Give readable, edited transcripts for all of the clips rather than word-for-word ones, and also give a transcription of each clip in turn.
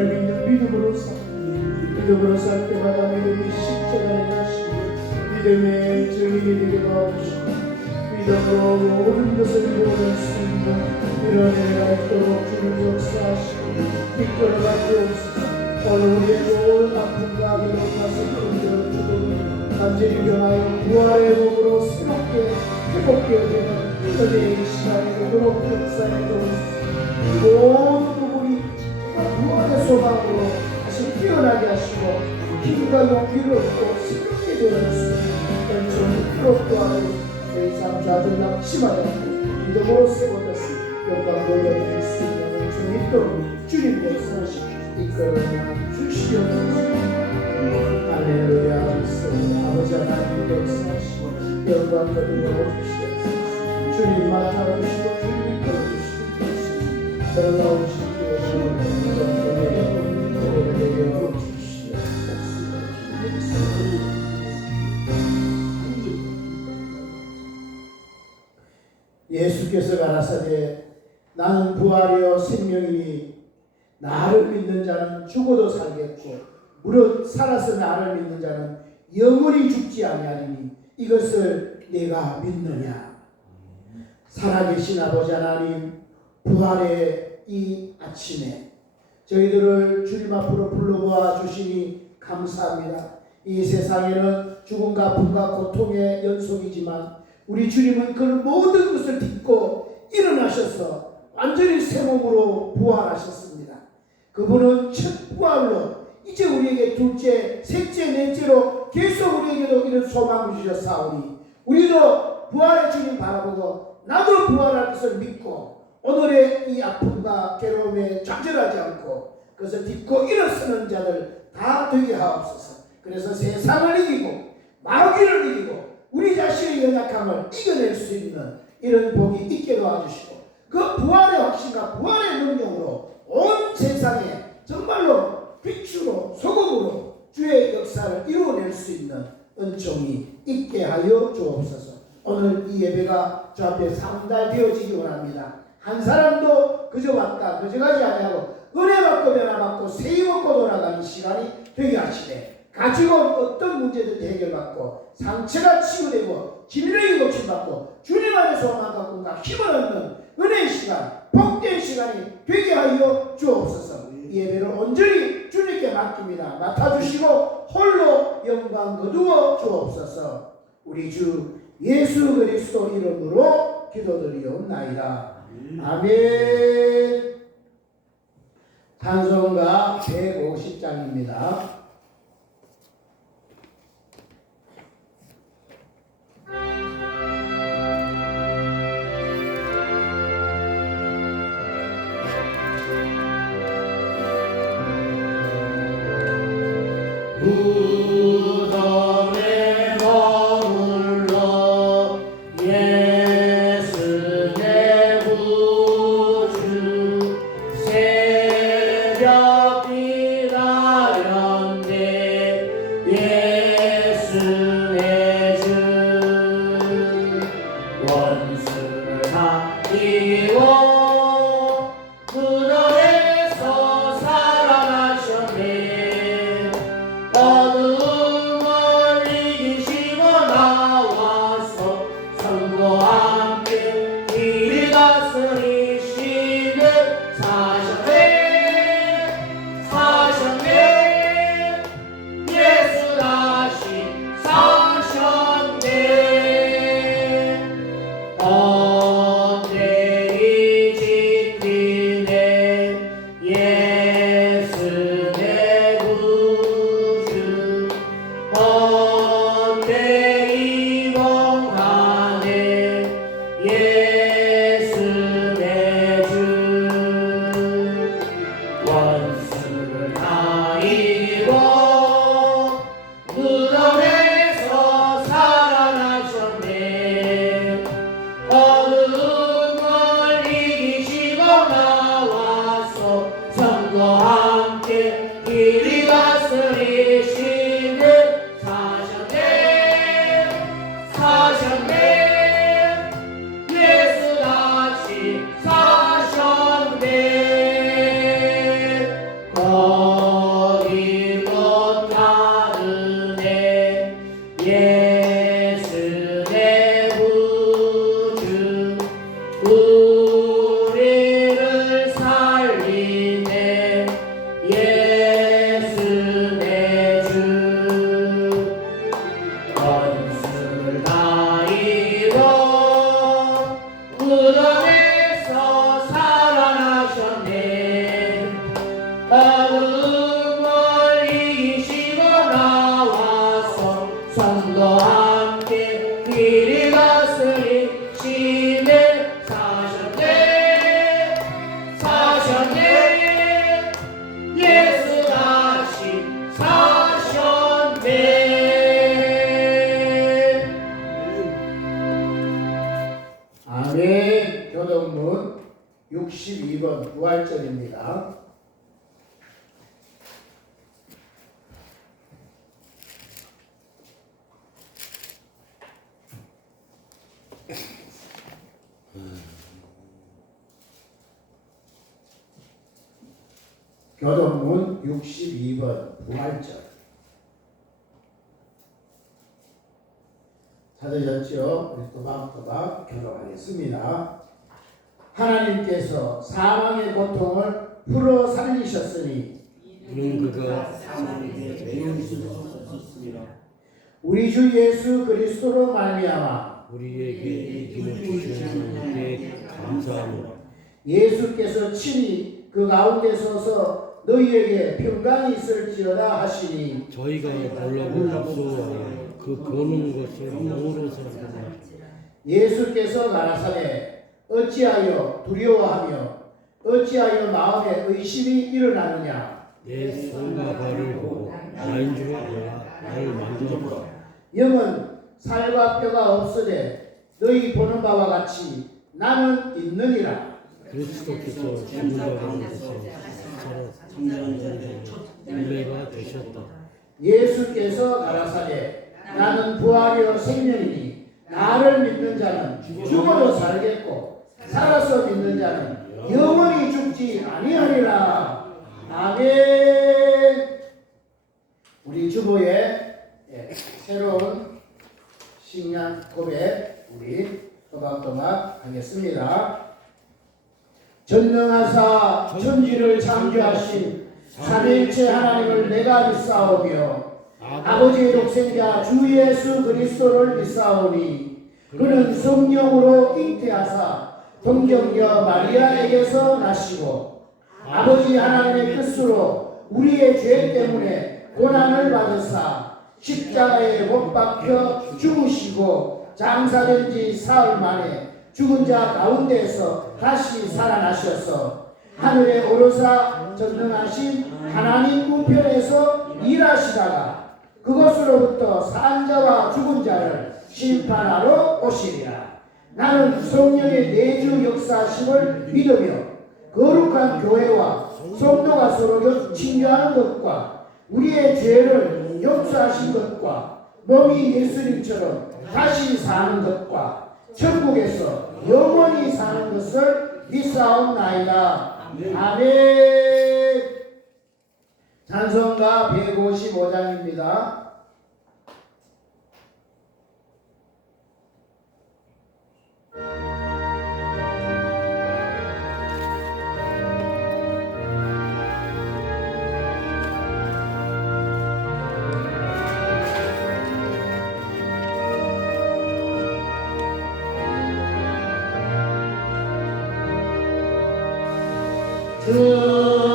예수님을 믿는 믿음으로 살 때마다 믿음이 십자가에 가시고 믿음의 증인이 되게 도와주시고 믿음으로 모든 것을 이루어낼 수 있는 이런 은혜가 있도록 주님 역사하시고 이끌어가 주옵소서. 오늘 우리의 좋은 아픔과 괴로움과 슬픔들을 주고 간절히 변하여 부활의 몸으로 새롭게 회복되어지는 은혜의 시간이 되도록 역사해 주옵소서. 모든 부분이 부활의 소망으로 다시 피어나게 하시고 힘과 용기를 얻고 새롭게 되어질 수 있는 좀 부끄럽고 하는 내 삶 좌절 낙심하지 않고 믿음으로 세워졌으니 영광 돌려드릴 수 있는 주 믿도록 주님 역사하시고 이끌어 주시옵소서. 할렐루야. 아버지 하나님 역사하시고 영광 돌려주시옵소서. 주님 맡아주시고 주님 이끌어주시옵소서. 들어가오시기 예수께서 가라사대 나는 부활이요 생명이니 나를 믿는 자는 죽어도 살겠고 무릇 살아서 나를 믿는 자는 영원히 죽지 아니하리니 이것을 내가 믿느냐. 살아계신 아버지 하나님, 부활의 이 아침에 저희들을 주님 앞으로 불러모아 주시니 감사합니다. 이 세상에는 죽음과 아픔과 고통의 연속이지만 우리 주님은 그 모든 것을 딛고 일어나셔서 완전히 새 몸으로 부활하셨습니다. 그분은 첫 부활로 이제 우리에게 둘째, 셋째, 넷째로 계속 우리에게도 이런 소망을 주셨사오니 우리도 부활의 주님 바라보고 나도 부활할 것을 믿고 오늘의 이 아픔과 괴로움에 좌절하지 않고 그것을 딛고 일어서는 자들 다 되게 하옵소서. 그래서 세상을 이기고 마귀를 이기고 우리 자신의 연약함을 이겨낼 수 있는 이런 복이 있게 도와주시고 그 부활의 확신과 부활의 능력으로 온 세상에 정말로 빛으로 소금으로 주의 역사를 이루어낼 수 있는 은총이 있게 하여 주옵소서. 오늘 이 예배가 주 앞에 상달되어지기 원합니다. 한 사람도 그저 왔다 그저 가지 아니하고 은혜 받고 변화 받고 새 힘 얻고 돌아가는 시간이 되게 하시되 가지고 온 어떤 문제든 해결받고 상처가 치유되고 질병이 고침받고 주님 안에 소망과 꿈과 힘을 얻는 은혜의 시간, 복된 시간이 되게 하여 주옵소서. 이 예배를 온전히 주님께 맡깁니다. 맡아주시고 홀로 영광 거두어 주옵소서. 우리 주 예수 그리스도 이름으로 기도드리옵나이다. 아멘. 찬송가 150장입니다. 무덤에 머물러 예수 내 구주 새벽비 나련대 예수 내 주 원수를 다 이기고 무덤에서 살아나셨네. 어둠을 이기시고 나와서 성도와 함께 길이 다스리시는 사셨네. 예수 다시 사셨네. 헛되이 지키네 예수 내 구주. 헛되이 봉하네 예수 내 주. 원수를 다 이기고 무덤에서 살아나셨네. 어둠을 이기시고 나와서 성도와 함께 길이 다스리시는 사셨네. 예수 다시 사셨네. 무덤에서 살아나셨네. 어둠을 이기시고 나와서 성도와 함께 길이 다스리시네. 사셨네 예수 다시 사셨네. 아멘. 교동문 62번 부활절입니다. 교동문 62번 부활절. 찾으셨죠? 우리 또박또박 교독하겠습니다. 하나님께서 사망의 고통을 풀어 살리셨으니 이는 그가 사망에게 매우 수고하셨습니다. 우리 주 예수 그리스도로 말미암아 우리에게 이 길을 주신 하나님께 감사합니다. 예수께서 친히 그 가운데 서서 너희에게 평강이 있을지어다 하시니 저희가 놀라고 무서워하여 그 거는 것을 영으로 생각합니다. 예수께서 가라사대 어찌하여 두려워하며 어찌하여 마음에 의심이 일어나느냐. 내 손과 발을 보고 나인 줄 알아 나를 만져보라. 영은 살과 뼈가 없으되 너희 보는 바와 같이 나는 있느니라. 그리스도께서 죽은 자 가운데서 살아 열매가 되셨다. 예수께서 가라사대 나는 부활이요 생명이니 나를 믿는 자는 죽어도 살겠고 살아서 믿는 자는 영원히 죽지 아니하리라. 아멘. 우리 주보의 새로운 신앙 고백 우리 또박또박 하겠습니다. 전능하사 천지를 창조하신 삼위일체 하나님을 내가 믿사오며 아버지의 독생자 주 예수 그리스도를 믿사오니 그는 성령으로 잉태하사 동정녀 마리아에게서 나시고 아버지 하나님의 뜻으로 우리의 죄 때문에 고난을 받으사 십자가에 못 박혀 죽으시고 장사된 지 사흘 만에 죽은 자 가운데에서 다시 살아나셔서 하늘에 오르사 전능하신 하나님 우편에서 일하시다가 그것으로부터 산 자와 죽은 자를 심판하러 오시리라. 나는 성령의 내주 역사심을 믿으며 거룩한 교회와 성도가 서로 친교하는 것과 우리의 죄를 용서하신 것과 몸이 예수님처럼 다시 사는 것과 천국에서 영원히 사는 것을 믿사옵나이다. 아멘. 찬송가 155장입니다.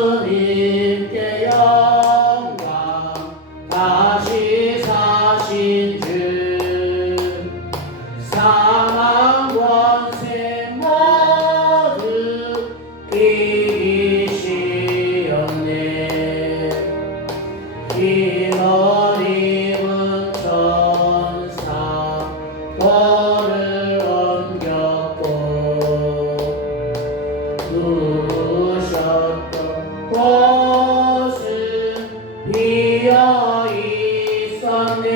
주님께 영광 다시 사신 주 사망 권세 모두 이기시었네. 흰옷 입은 천사 벌을 옮겼고 누우셨던 곳은 비어 있었네.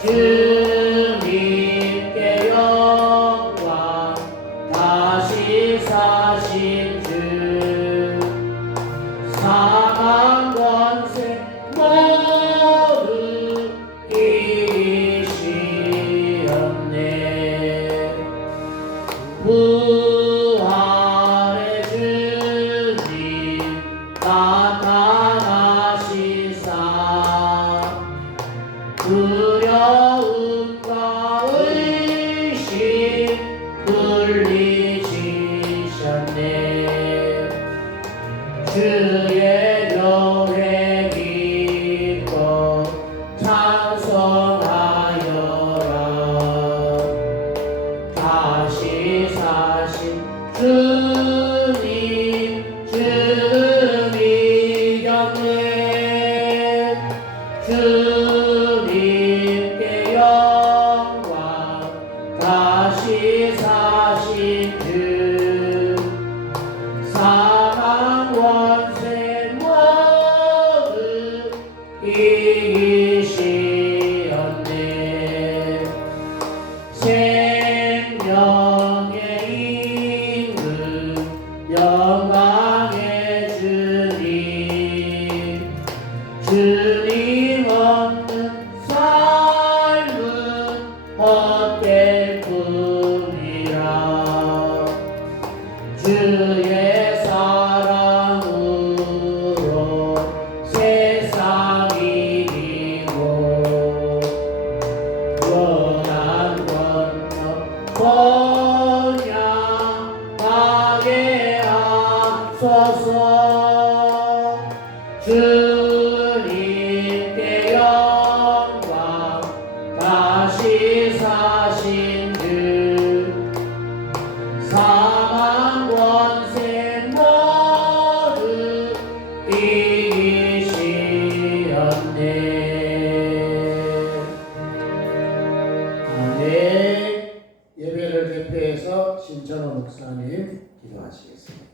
주님께 영광 다시 사신 주 사망 권세 모두 이기시었네. 부활의 주님 나타나시사 두려움과 의심 다시 사신 주님 이겼네. 주님께 영광 다시 사신 주 사망 원세 모두 이기시었네. 생명의 임금 영광의 주님 주님 없는 삶은 헛될 뿐이라. 주의 사랑으로 세상 이기고 원한 건너 번영하게 하소서. 주님께 영광 다시 사신 주 사망 원세 모두 이기시었네. 아멘. 예배를 개폐해서 신천호 목사님 기도하시겠습니다.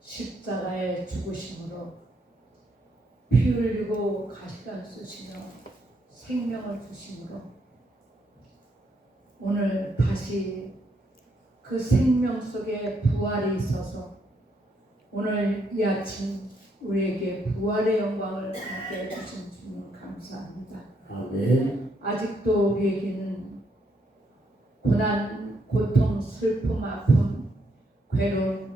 십자가의 죽으심으로 피 흘리고 가시관 쓰시며 생명을 주심으로 오늘 다시 그 생명 속에 부활이 있어서 오늘 이 아침 우리에게 부활의 영광을 함께 해주신 주님 감사합니다. 아멘. 아직도 우리에게는 고난, 고통, 슬픔, 아픔, 괴로움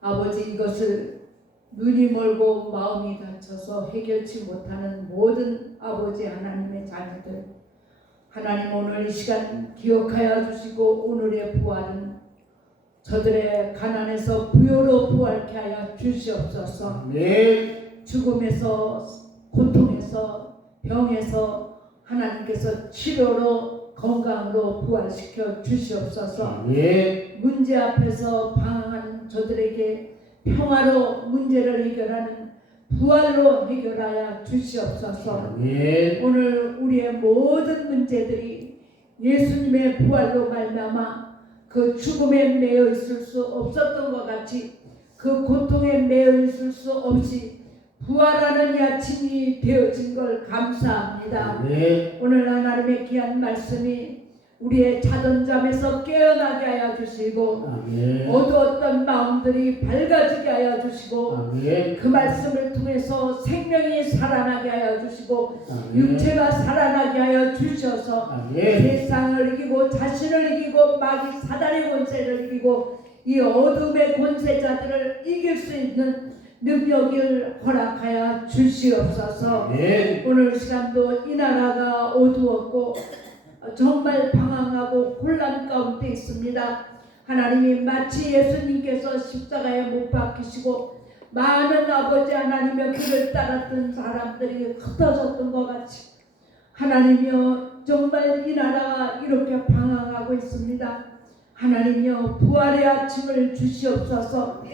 아버지 이것을 눈이 멀고 마음이 다쳐서 해결치 못하는 모든 아버지 하나님의 자녀들 하나님 오늘 이 시간 기억하여 주시고 오늘의 부활은 저들의 가난에서 부요로 부활케 하여 주시옵소서. 아멘. 죽음에서 고통에서 병에서 하나님께서 치료로 건강으로 부활시켜 주시옵소서. 아멘. 문제 앞에서 방황하는 저들에게 평화로 문제를 해결하는 부활로 해결하여 주시옵소서. 아멘. 오늘 우리의 모든 문제들이 예수님의 부활로 말미암아 그 죽음에 매여 있을 수 없었던 것 같이 그 고통에 매여 있을 수 없이 부활하는 이 아침이 되어진 걸 감사합니다. 아멘. 오늘 하나님의 귀한 말씀이 우리의 자던 잠에서 깨어나게 하여 주시고 아멘. 어두웠던 마음들이 밝아지게 하여 주시고 아멘. 그 말씀을 통해서 생명이 살아나게 하여 주시고 아멘. 육체가 살아나게 하여 주셔서 아멘. 세상을 이기고 자신을 이기고 마귀 사단의 권세를 이기고 이 어둠의 권세자들을 이길 수 있는 능력을 허락하여 주시옵소서. 아멘. 오늘 시간도 이 나라가 어두웠고 정말 방황하고 혼란 가운데 있습니다. 하나님이 마치 예수님께서 십자가에 못 박히시고 많은 아버지 하나님의 길을 따랐던 사람들이 흩어졌던 것 같이 하나님이여 정말 이 나라가 이렇게 방황하고 있습니다. 하나님이여 부활의 아침을 주시옵소서.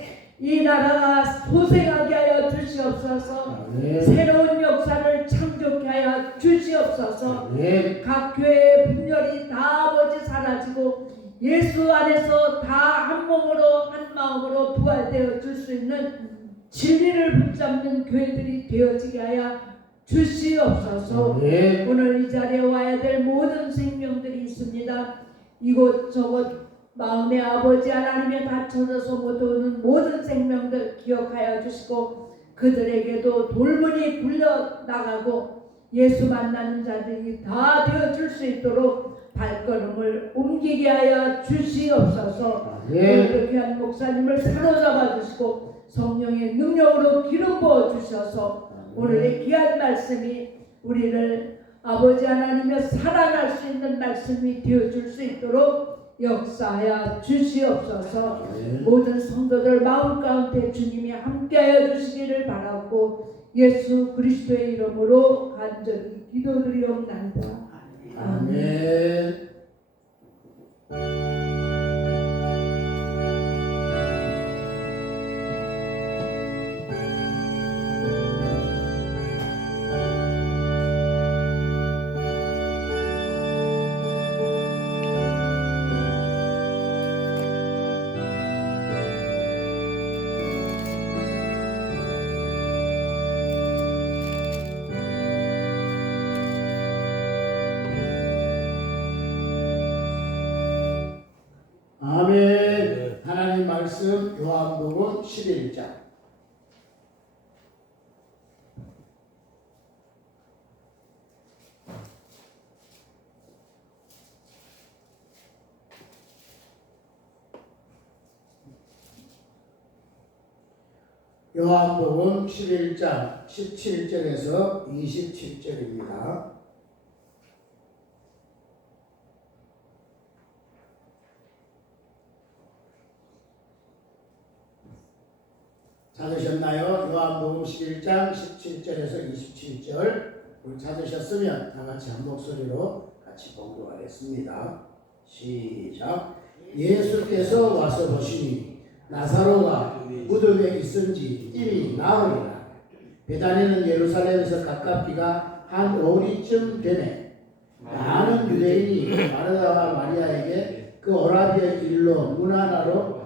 이 나라가 소생하게 하여 주시옵소서. 아멘. 새로운 역사를 창조케 하여 주시옵소서. 아멘. 각 교회의 분열이 다 아버지 사라지고 예수 안에서 다 한 몸으로 한 마음으로 부활되어 줄 수 있는 진리를 붙잡는 교회들이 되어지게 하여 주시옵소서. 아멘. 오늘 이 자리에 와야 될 모든 생명들이 있습니다. 이곳저곳 마음의 아버지 하나님에 갇혀져서 못 오는 모든 생명들 기억하여 주시고 그들에게도 돌문이 굴려나가고 예수 만나는 자들이 다 되어줄 수 있도록 발걸음을 옮기게 하여 주시옵소서. 오늘 귀한 목사님을 사로잡아 주시고 성령의 능력으로 기름 부어 주셔서 오늘의 귀한 말씀이 우리를 아버지 하나님의 살아날 수 있는 말씀이 되어줄 수 있도록 역사하여 주시옵소서. 모든 성도들 마음 가운데 주님이 함께하여 주시기를 바라고 예수 그리스도의 이름으로 간절히 기도드리옵나이다. 아멘. 아멘. 하나님 말씀 요한복음 11장. 요한복음 11장 17절에서 27절입니다. 찾으셨나요? 요한복음 11장 17절에서 27절. 우리 찾으셨으면 다 같이 한 목소리로 같이 봉독하겠습니다. 시작. 예수께서 와서 보시니 나사로가 무덤에 있은지 이미 나흘이라. 베다니는 예루살렘에서 가깝기가 한 오리쯤 되네. 많은 유대인이 마르다와 마리아에게 그 오라비의 일로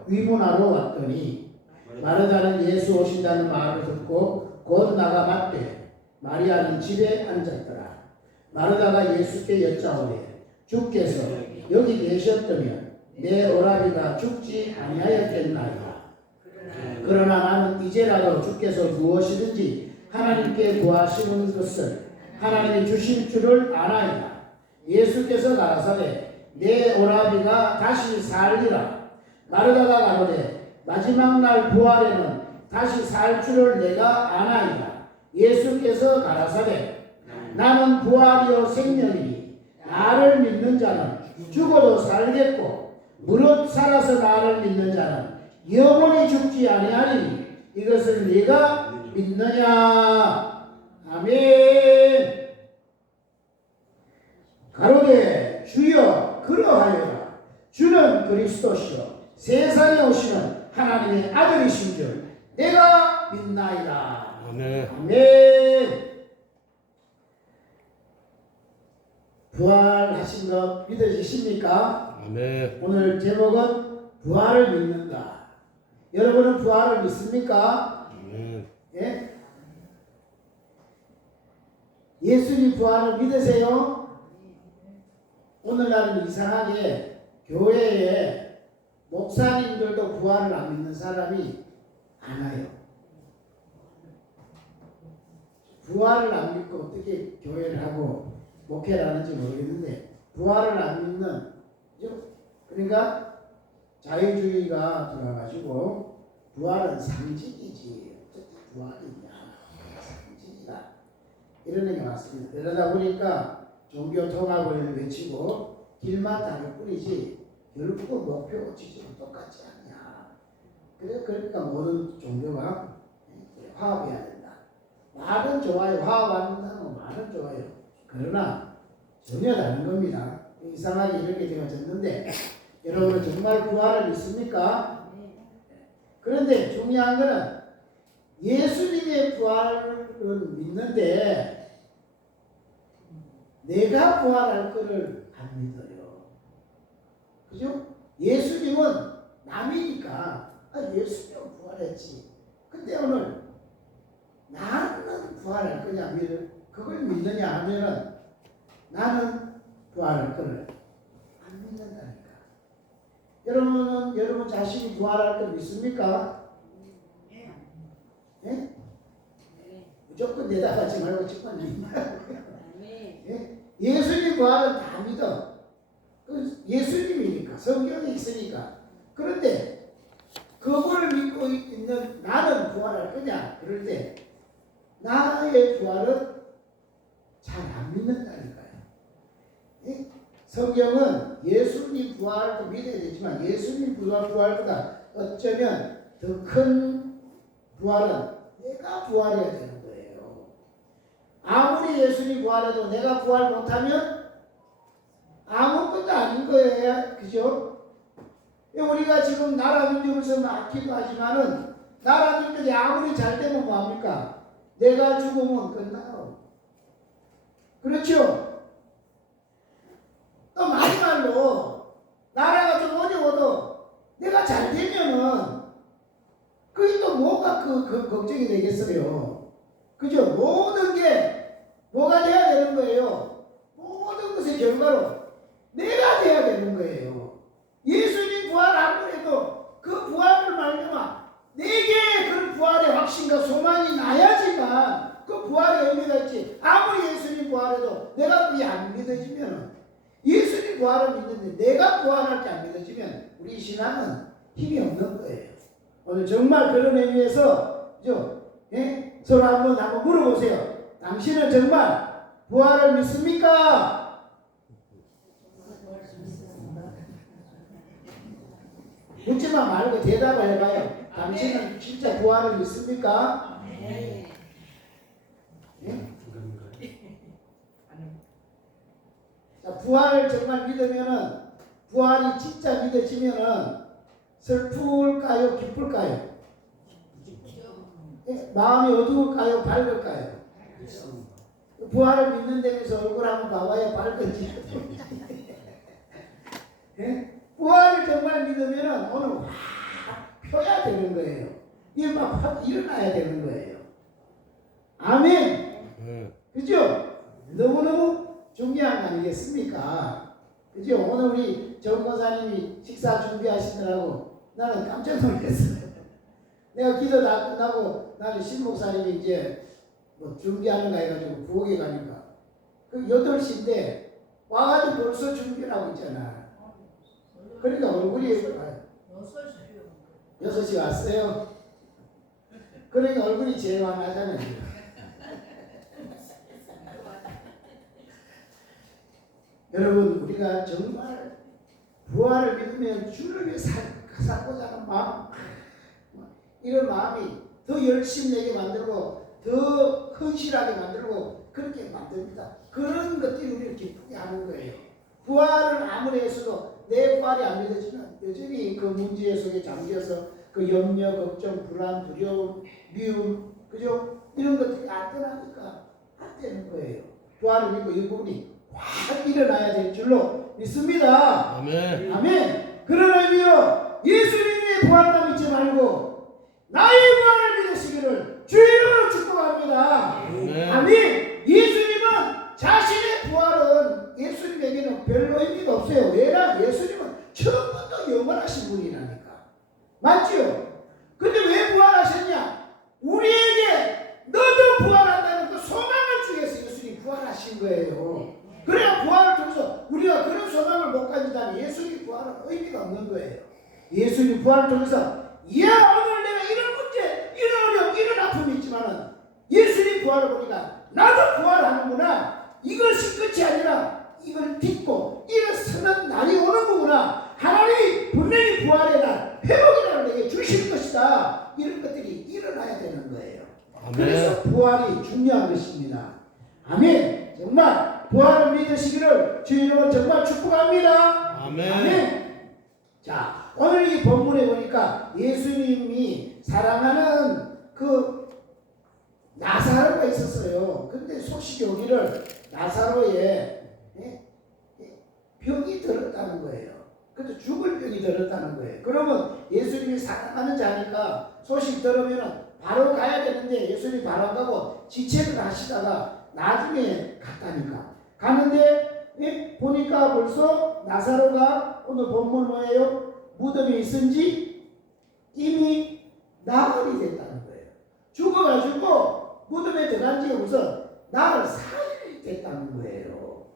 위문하러 왔더니 마르다는 예수 오신다는 말을 듣고 곧 나가 맞되 마리아는 집에 앉았더라. 마르다가 예수께 여짜오되 주께서 여기 계셨다면 내 오라비가 죽지 아니하였겠나이다. 그러나 나는 이제라도 주께서 무엇이든지 하나님께 구하시는 것을 하나님이 주실 줄을 아나이다. 예수께서 가라사대 내 오라비가 다시 살리라. 마르다가 가로되 마지막 날 부활에는 다시 살 줄을 내가 아나이다. 예수께서 가라사대 나는 부활이요 생명이니 나를 믿는 자는 죽어도 살겠고 무릇 살아서 나를 믿는 자는 영원히 죽지 아니하리니 이것을 네가 믿느냐. 아멘. 가로되 주여 그러하여라. 주는 그리스도시요 세상에 오시는 하나님의 아들이신 줄 내가 믿나이다. 아멘. 아멘. 부활하신 것 믿으십니까? 아멘. 오늘 제목은 부활을 믿는다. 여러분은 부활을 믿습니까? 아멘. 예? 예수님 부활을 믿으세요? 오늘날은 이상하게 교회에 목사님들도 부활을 안 믿는 사람이 많아요. 부활을 안 믿고 어떻게 교회를 하고 목회를 하는지 모르겠는데 부활을 안 믿는, 그러니까 자유주의가 들어가지고 부활은 상징이지 어떻게 부활이냐 상징이다 이런 얘기가 왔습니다. 그러다 보니까 종교 통합을 외치고 길만 다를 뿐이지 결국은 목표 취지는 똑같지 않냐. 그러니까 모든 종교가 화합해야 된다. 말은 좋아요. 화합 안 된다는 말은 좋아요. 그러나 전혀 다른 겁니다. 이상하게 이렇게 되어졌는데 여러분은 정말 부활을 믿습니까? 그런데 중요한 것은 예수님의 부활은 믿는데 내가 부활할 것을 안 믿어요. 그죠? 예수님은 남이니까 예수님은 부활했지. 근데 오늘 나는 부활할 거냐 그걸 믿느냐 하면은 나는 부활할 거를 안 믿는다니까. 여러분 자신이 부활할 걸 믿습니까? 예? 무조건 대답하지 말고 정말 믿냐고요. 예? 예수님 부활은 다 믿어. 예수님이니까 성경에 있으니까. 그런데 그걸 믿고 있는 나는 부활할 거냐? 그럴 때 나의 부활은 믿는다니까요. 예? 성경은 예수님 부활도 믿어야 되지만 예수님 부활보다 어쩌면 더 큰 부활은 내가 부활해야 되는 거예요. 아무리 예수님 부활해도 내가 부활 못하면 아무것도 아닌 거예요. 그죠? 우리가 지금 나라 민족에서 막 기도하지만은 나라 민족이 아무리 잘 되면 뭐합니까? 내가 죽으면 끝나요. 그렇죠? 또 마지막으로 나라가 좀 어려워도 내가 잘 되면은 그게 또 뭐가 그 걱정이 되겠어요. 그죠? 모든 게 뭐가 돼야 되는 거예요. 모든 것의 결과로 내가 돼야 되는 거예요. 예수님 부활 안 그래도 그 부활을 말미암아 내게 그 부활의 확신과 소망이 나야지만 그 부활의 의미가 있지. 아무리 예수님 부활해도 내가 그게 안 믿어지면 예수님 부활을 믿는데 내가 부활할 게 안 믿어지면 우리 신앙은 힘이 없는 거예요. 오늘 정말 그런 의미에서 예? 서로 한번 물어보세요. 당신은 정말 부활을 믿습니까? 묻지만 말고 대답을 해봐요. 당신은 진짜 부활을 믿습니까? 예? 자, 부활을 정말 믿으면은 부활이 진짜 믿어지면은 슬플까요? 기쁠까요? 예? 마음이 어두울까요? 밝을까요? 부활을 믿는다면서 얼굴 한번 봐봐야 밝은지. 예? 부활을 정말 믿으면은 오늘 확 펴야 되는 거예요. 이게 막 확 일어나야 되는 거예요. 아멘. 그죠? 너무너무 중요한 거 아니겠습니까? 그죠? 오늘 우리 정 권사님이 식사 준비하시느라고 나는 깜짝 놀랐어요. 내가 기도 다 끝나고 나는 신 목사님이 이제 뭐 준비하는가 해가지고 부엌에 가니까 그 8시인데 와가지고 벌써 준비를 하고 있잖아. 그러니까 얼굴이 6시 왔어요. 그러니까 얼굴이 제일 환하잖아요. 여러분 우리가 정말 부활을 믿으면 주를 위해 살고자 하는 마음, 이런 마음이 더 열심히 내게 만들고 더 헌실하게 만들고 그렇게 만듭니다. 그런 것들이 우리를 기쁘게 하는 거예요. 부활을 아무리 했어도 내 부활이 안 믿어지면 여전히 그 문제 속에 잠겨서 그 염려, 걱정, 불안, 두려움, 미움, 그죠? 이런 것들이 안 떠나니까 안 되는 거예요. 부활을 믿고 이 부분이 확 일어나야 될 줄로 믿습니다. 아멘. 아멘. 그런 의미로 예수님의 부활만 믿지 말고 나의 부활을 믿으시기를 주 이름으로 축복합니다. 아멘. 아멘. 예수님은 자신의 부활은 예수님에게는 별로 의미가 없어요. 왜냐? 예수님은 처음부터 영원하신 분이라니까. 맞죠? 근데 왜 부활하셨냐? 우리에게 너도 부활한다는 그 소망을 주기 위해서 예수님이 부활하신 거예요. 그래야 부활을 통해서 우리가 그런 소망을 못 가진다면 예수님 부활은 의미가 없는 거예요. 예수님 부활을 통해서 오늘 내가 이런 문제, 이런 어려움, 이런 아픔이 있지만은 예수님 부활을 보니까 나도 부활하는구나. 이것이 끝이 아니라 이걸 딛고 일어서는 날이 오는 거구나. 하나님이 분명히 부활의 날, 회복의 날을 내게 주실 것이다. 이런 것들이 일어나야 되는 거예요. 아멘. 그래서 부활이 중요한 것입니다. 아멘. 정말 부활을 믿으시기를 주 이름으로 정말 축복합니다. 아멘. 아멘. 자, 오늘 이 본문에 보니까 예수님이 사랑하는 그 나사로가 있었어요. 근데 소식이 오기를 나사로의 병이 들었다는 거예요. 그래서 죽을 병이 들었다는 거예요. 그러면 예수님이 사랑하는 자니까 소식 들으면 바로 가야 되는데 예수님이 바로 안 가고 지체를 하시다가 나중에 갔다니까. 가는데 보니까 벌써 나사로가 오늘 본문 뭐예요? 무덤에 있은지 이미 나흘이 됐다는 거예요. 죽어가지고 무덤에 들어간 지가 벌써 나흘 4일이 됐다는 거예요.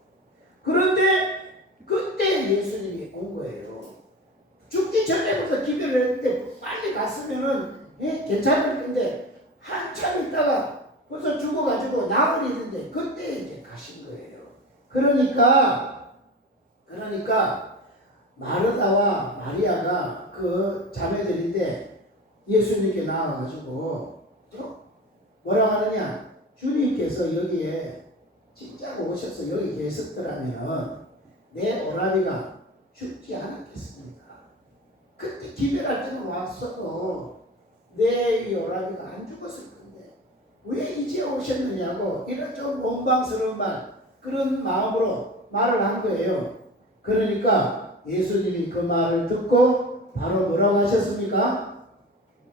그런데 그때 예수님이 온 거예요. 죽기 전에부터 기도를 했는데 빨리 갔으면은 괜찮을 텐데 한참 있다가 벌써 죽어가지고 나흘이 있는데 그때 이제 가신 거예요. 그러니까 마르다와 마리아가 그 자매들인데 예수님께 나와가지고 뭐라고 하느냐, 주님께서 여기에 진짜 오셔서 여기 계셨더라면 내 오라비가 죽지 않았겠습니까? 그때 기별할 때는 왔어도 내 이 오라비가 안 죽었을 건데 왜 이제 오셨느냐고, 이런 좀 원망스러운 말, 그런 마음으로 말을 한 거예요. 그러니까 예수님이 그 말을 듣고 바로 뭐라고 하셨습니까?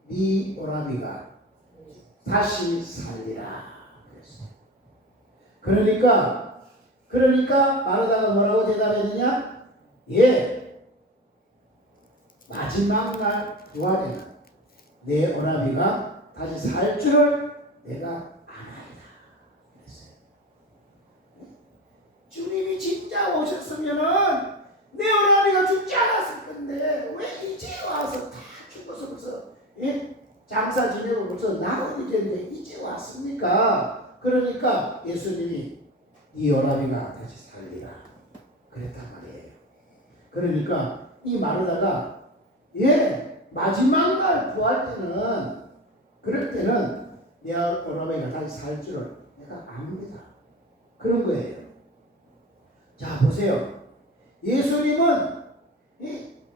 네 오라비가 다시 살리라 그랬어요. 그러니까 마르다가 뭐라고 대답했느냐? 예, 마지막 날 부활에는 내 오라비가 다시 살 줄을 내가 아나이다 그랬어요. 주님이 진짜 오셨으면은 내 오라비가 죽지 않았을 건데 왜 이제 와서 다 죽어서 벌써 장사 지내고 벌써 나흘이 됐는데 이제 왔습니까? 그러니까 예수님이 이 오라비가 다시 살리라 그랬단 말이에요. 그러니까 이 마르다가 마지막 날 부활 때는, 그럴 때는 내 오라비가 다시 살 줄을 내가 압니다. 그런 거예요. 자, 보세요. 예수님은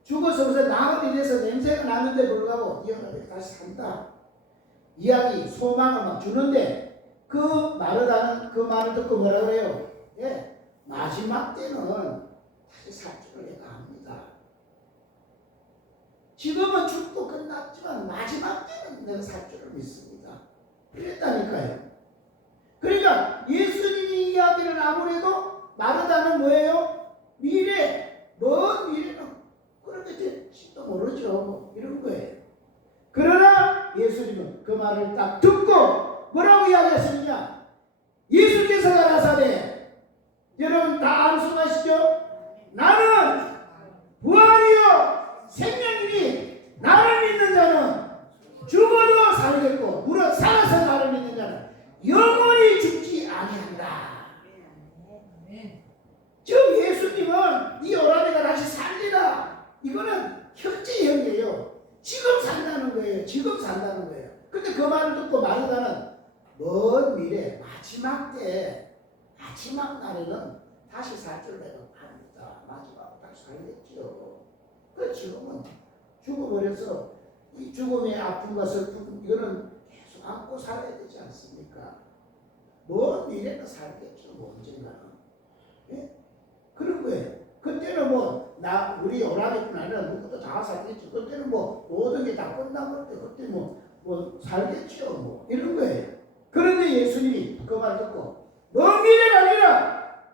죽어서 무슨 나흘이 돼서 냄새가 나는데 불구하고 이 오라비가 다시 산다 이야기, 소망을 막 주는데, 그 마르다는 그 말을 듣고 뭐라 그래요? 마지막 때는 다시 살 줄을 내가 압니다. 지금은 죽고 끝났지만 마지막 때는 내가 살 줄을 믿습니다. 그랬다니까요. 그러니까 예수님이 이야기를 아무래도 마르다는 뭐예요? 미래, 먼 미래는 그렇게 될지도 모르죠. 이런 거예요. 그러나 예수님은 그 말을 딱 듣고 뭐라고 이야기했느냐? 예수께서 가라사대, 여러분 다 암송하시죠? 나는 부활이요 생명이니 나를 믿는 자는 죽어도 살겠고 무릇 살아서 나를 믿는 자는 영원히 죽지 아니하리라. 즉 예수님은 이 오라비가 다시 살리라, 이거는 현재형이에요. 지금 산다는 거예요. 지금 산다는 거예요. 근데 그 말을 듣고 마르다는 먼 미래 마지막 때, 마지막 날에는 다시 살 줄 내가 압니다. 마지막 다시 살겠죠. 그 지금은 죽어버려서 이 죽음의 아픔과 슬픔, 이거는 계속 안고 살아야 되지 않습니까? 먼 미래는 살겠죠. 뭐 언젠가는. 그런 거예요. 그때는 우리 오라비뿐 아니라 누구도 다 살겠죠. 그때는 모든 게 다 끝나버릴 때 그때 살겠죠. 이런 거예요. 그런데 예수님이 그 말 듣고 먼 미래가 아니라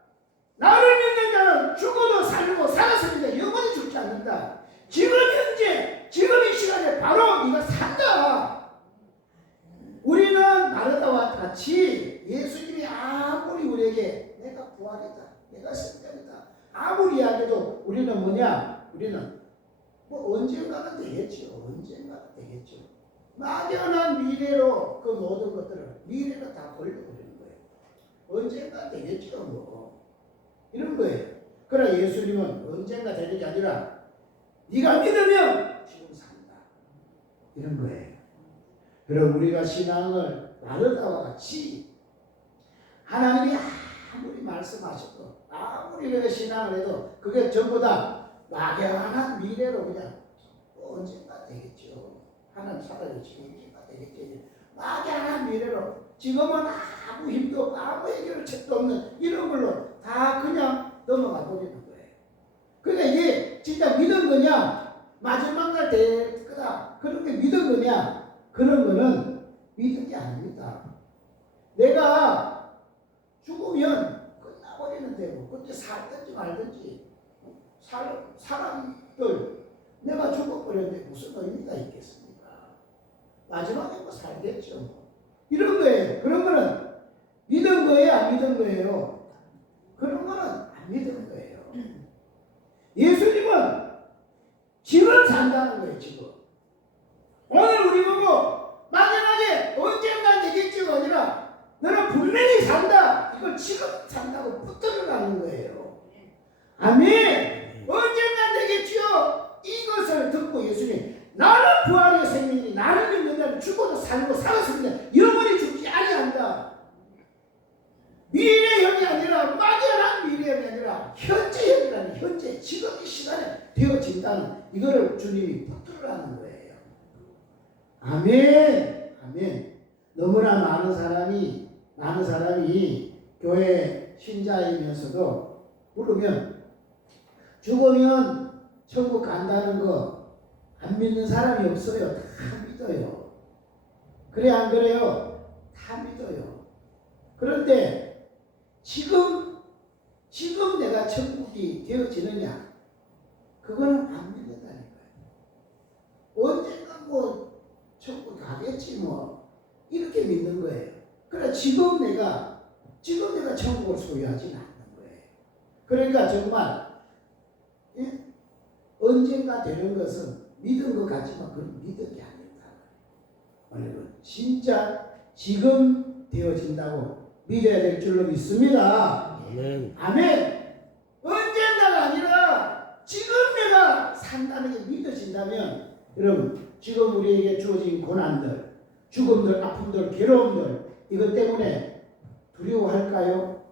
나를 믿는 자는 죽어도 살고 살았습니다. 영원히 죽지 않는다. 지금 현재, 지금 이 시간에 바로 네가 산다. 우리는 마르다와 같이 예수님이 아무리 우리에게 내가 부활이다, 내가 생명이다 아무리 이야기해도 우리는 뭐냐? 우리는 언젠가는 되겠죠. 언젠가는 되겠죠. 막연한 미래로 그 모든 것들을 미래로 다 돌려버리는 거예요. 언젠가 되겠죠. 이런 거예요. 그러나 예수님은 언젠가 되는 게 아니라 네가 믿으면 지금 산다. 이런 거예요. 그럼 우리가 신앙을 마르다와 같이 하나님이 아무리 말씀하셔도 아무리 우리가 신앙을 해도 그게 전부 다 막연한 미래로 그냥 언젠가 되겠죠. 하나님 살아요. 지금 언젠가 되겠죠. 막연한 미래로 지금은 아무 힘도 없고 아무 해결책도 없는 이런 걸로 다 그냥 넘어가 버리는 거예요. 그러니까 이게 진짜 믿은 거냐? 마지막 날 될 거다. 그런 게 믿은 거냐? 그런 거는 믿은 게 아닙니다. 내가 죽으면 끝나버리는 데고 그때 살든지 말든지 사람들 내가 죽어버렸는데 무슨 의미가 있겠습니까? 마지막에 살겠죠. 이런 거예요. 그런 거는 믿은 거예요? 안 믿은 거예요? 그런 거는 안 믿은 거예요. 예수님은 지금 산다는 거예요. 지금. 오늘 우리 보고 마지막에 언젠가 되겠지가 아니라 너는 분명히 산다. 이걸 지금 산다고 붙들어가는 거예요. 아멘. 언젠가 되겠지요. 이것을 듣고 예수님, 나는 부활의 생명이 나를 믿는다면 죽어도 살고 살았습니다. 영원히 죽지 아니한다. 미래형이 아니라 막연한 미래형이 아니라 현재형이라는 현재 지금 이 시간에 되어진다는 이거를 주님이 붙들으라는 거예요. 아멘. 아멘. 너무나 많은 사람이 교회 신자이면서도 부르면 죽으면 천국 간다는 거 안 믿는 사람이 없어요. 다 믿어요. 그래 안 그래요? 다 믿어요. 그런데 지금 내가 천국이 되어지느냐? 그거는 안 믿는다니까요. 언젠가 뭐 천국 가겠지 뭐 이렇게 믿는 거예요. 그래 지금 내가 천국을 소유하지는 않는 거예요. 그러니까 정말 언젠가 되는 것은 믿은 것 같지만 그건 믿은 게 아니다. 여러분 진짜 지금 되어진다고 믿어야 될 줄로 믿습니다. 아멘. 아멘. 언젠가가 아니라 지금 내가 산다는 게 믿어진다면 여러분 지금 우리에게 주어진 고난들, 죽음들, 아픔들, 괴로움들 이것 때문에 두려워할까요?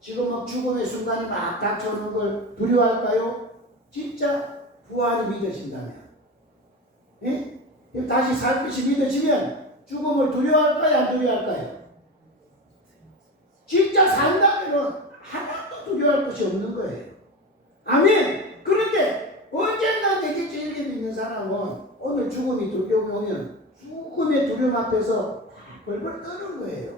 지금 막 죽음의 순간이 막 닥쳐오는 걸 두려워할까요? 진짜 부활이 믿어진다면 예? 다시 살 것이 믿어지면 죽음을 두려워할까요? 안 두려워할까요? 진짜 산다면 하나도 두려워할 것이 없는 거예요. 아멘. 그런데 언젠가 되겠지 이렇게 믿는 사람은 오늘 죽음이 두려우면 죽음의 두려움 앞에서 벌벌 떠는 거예요.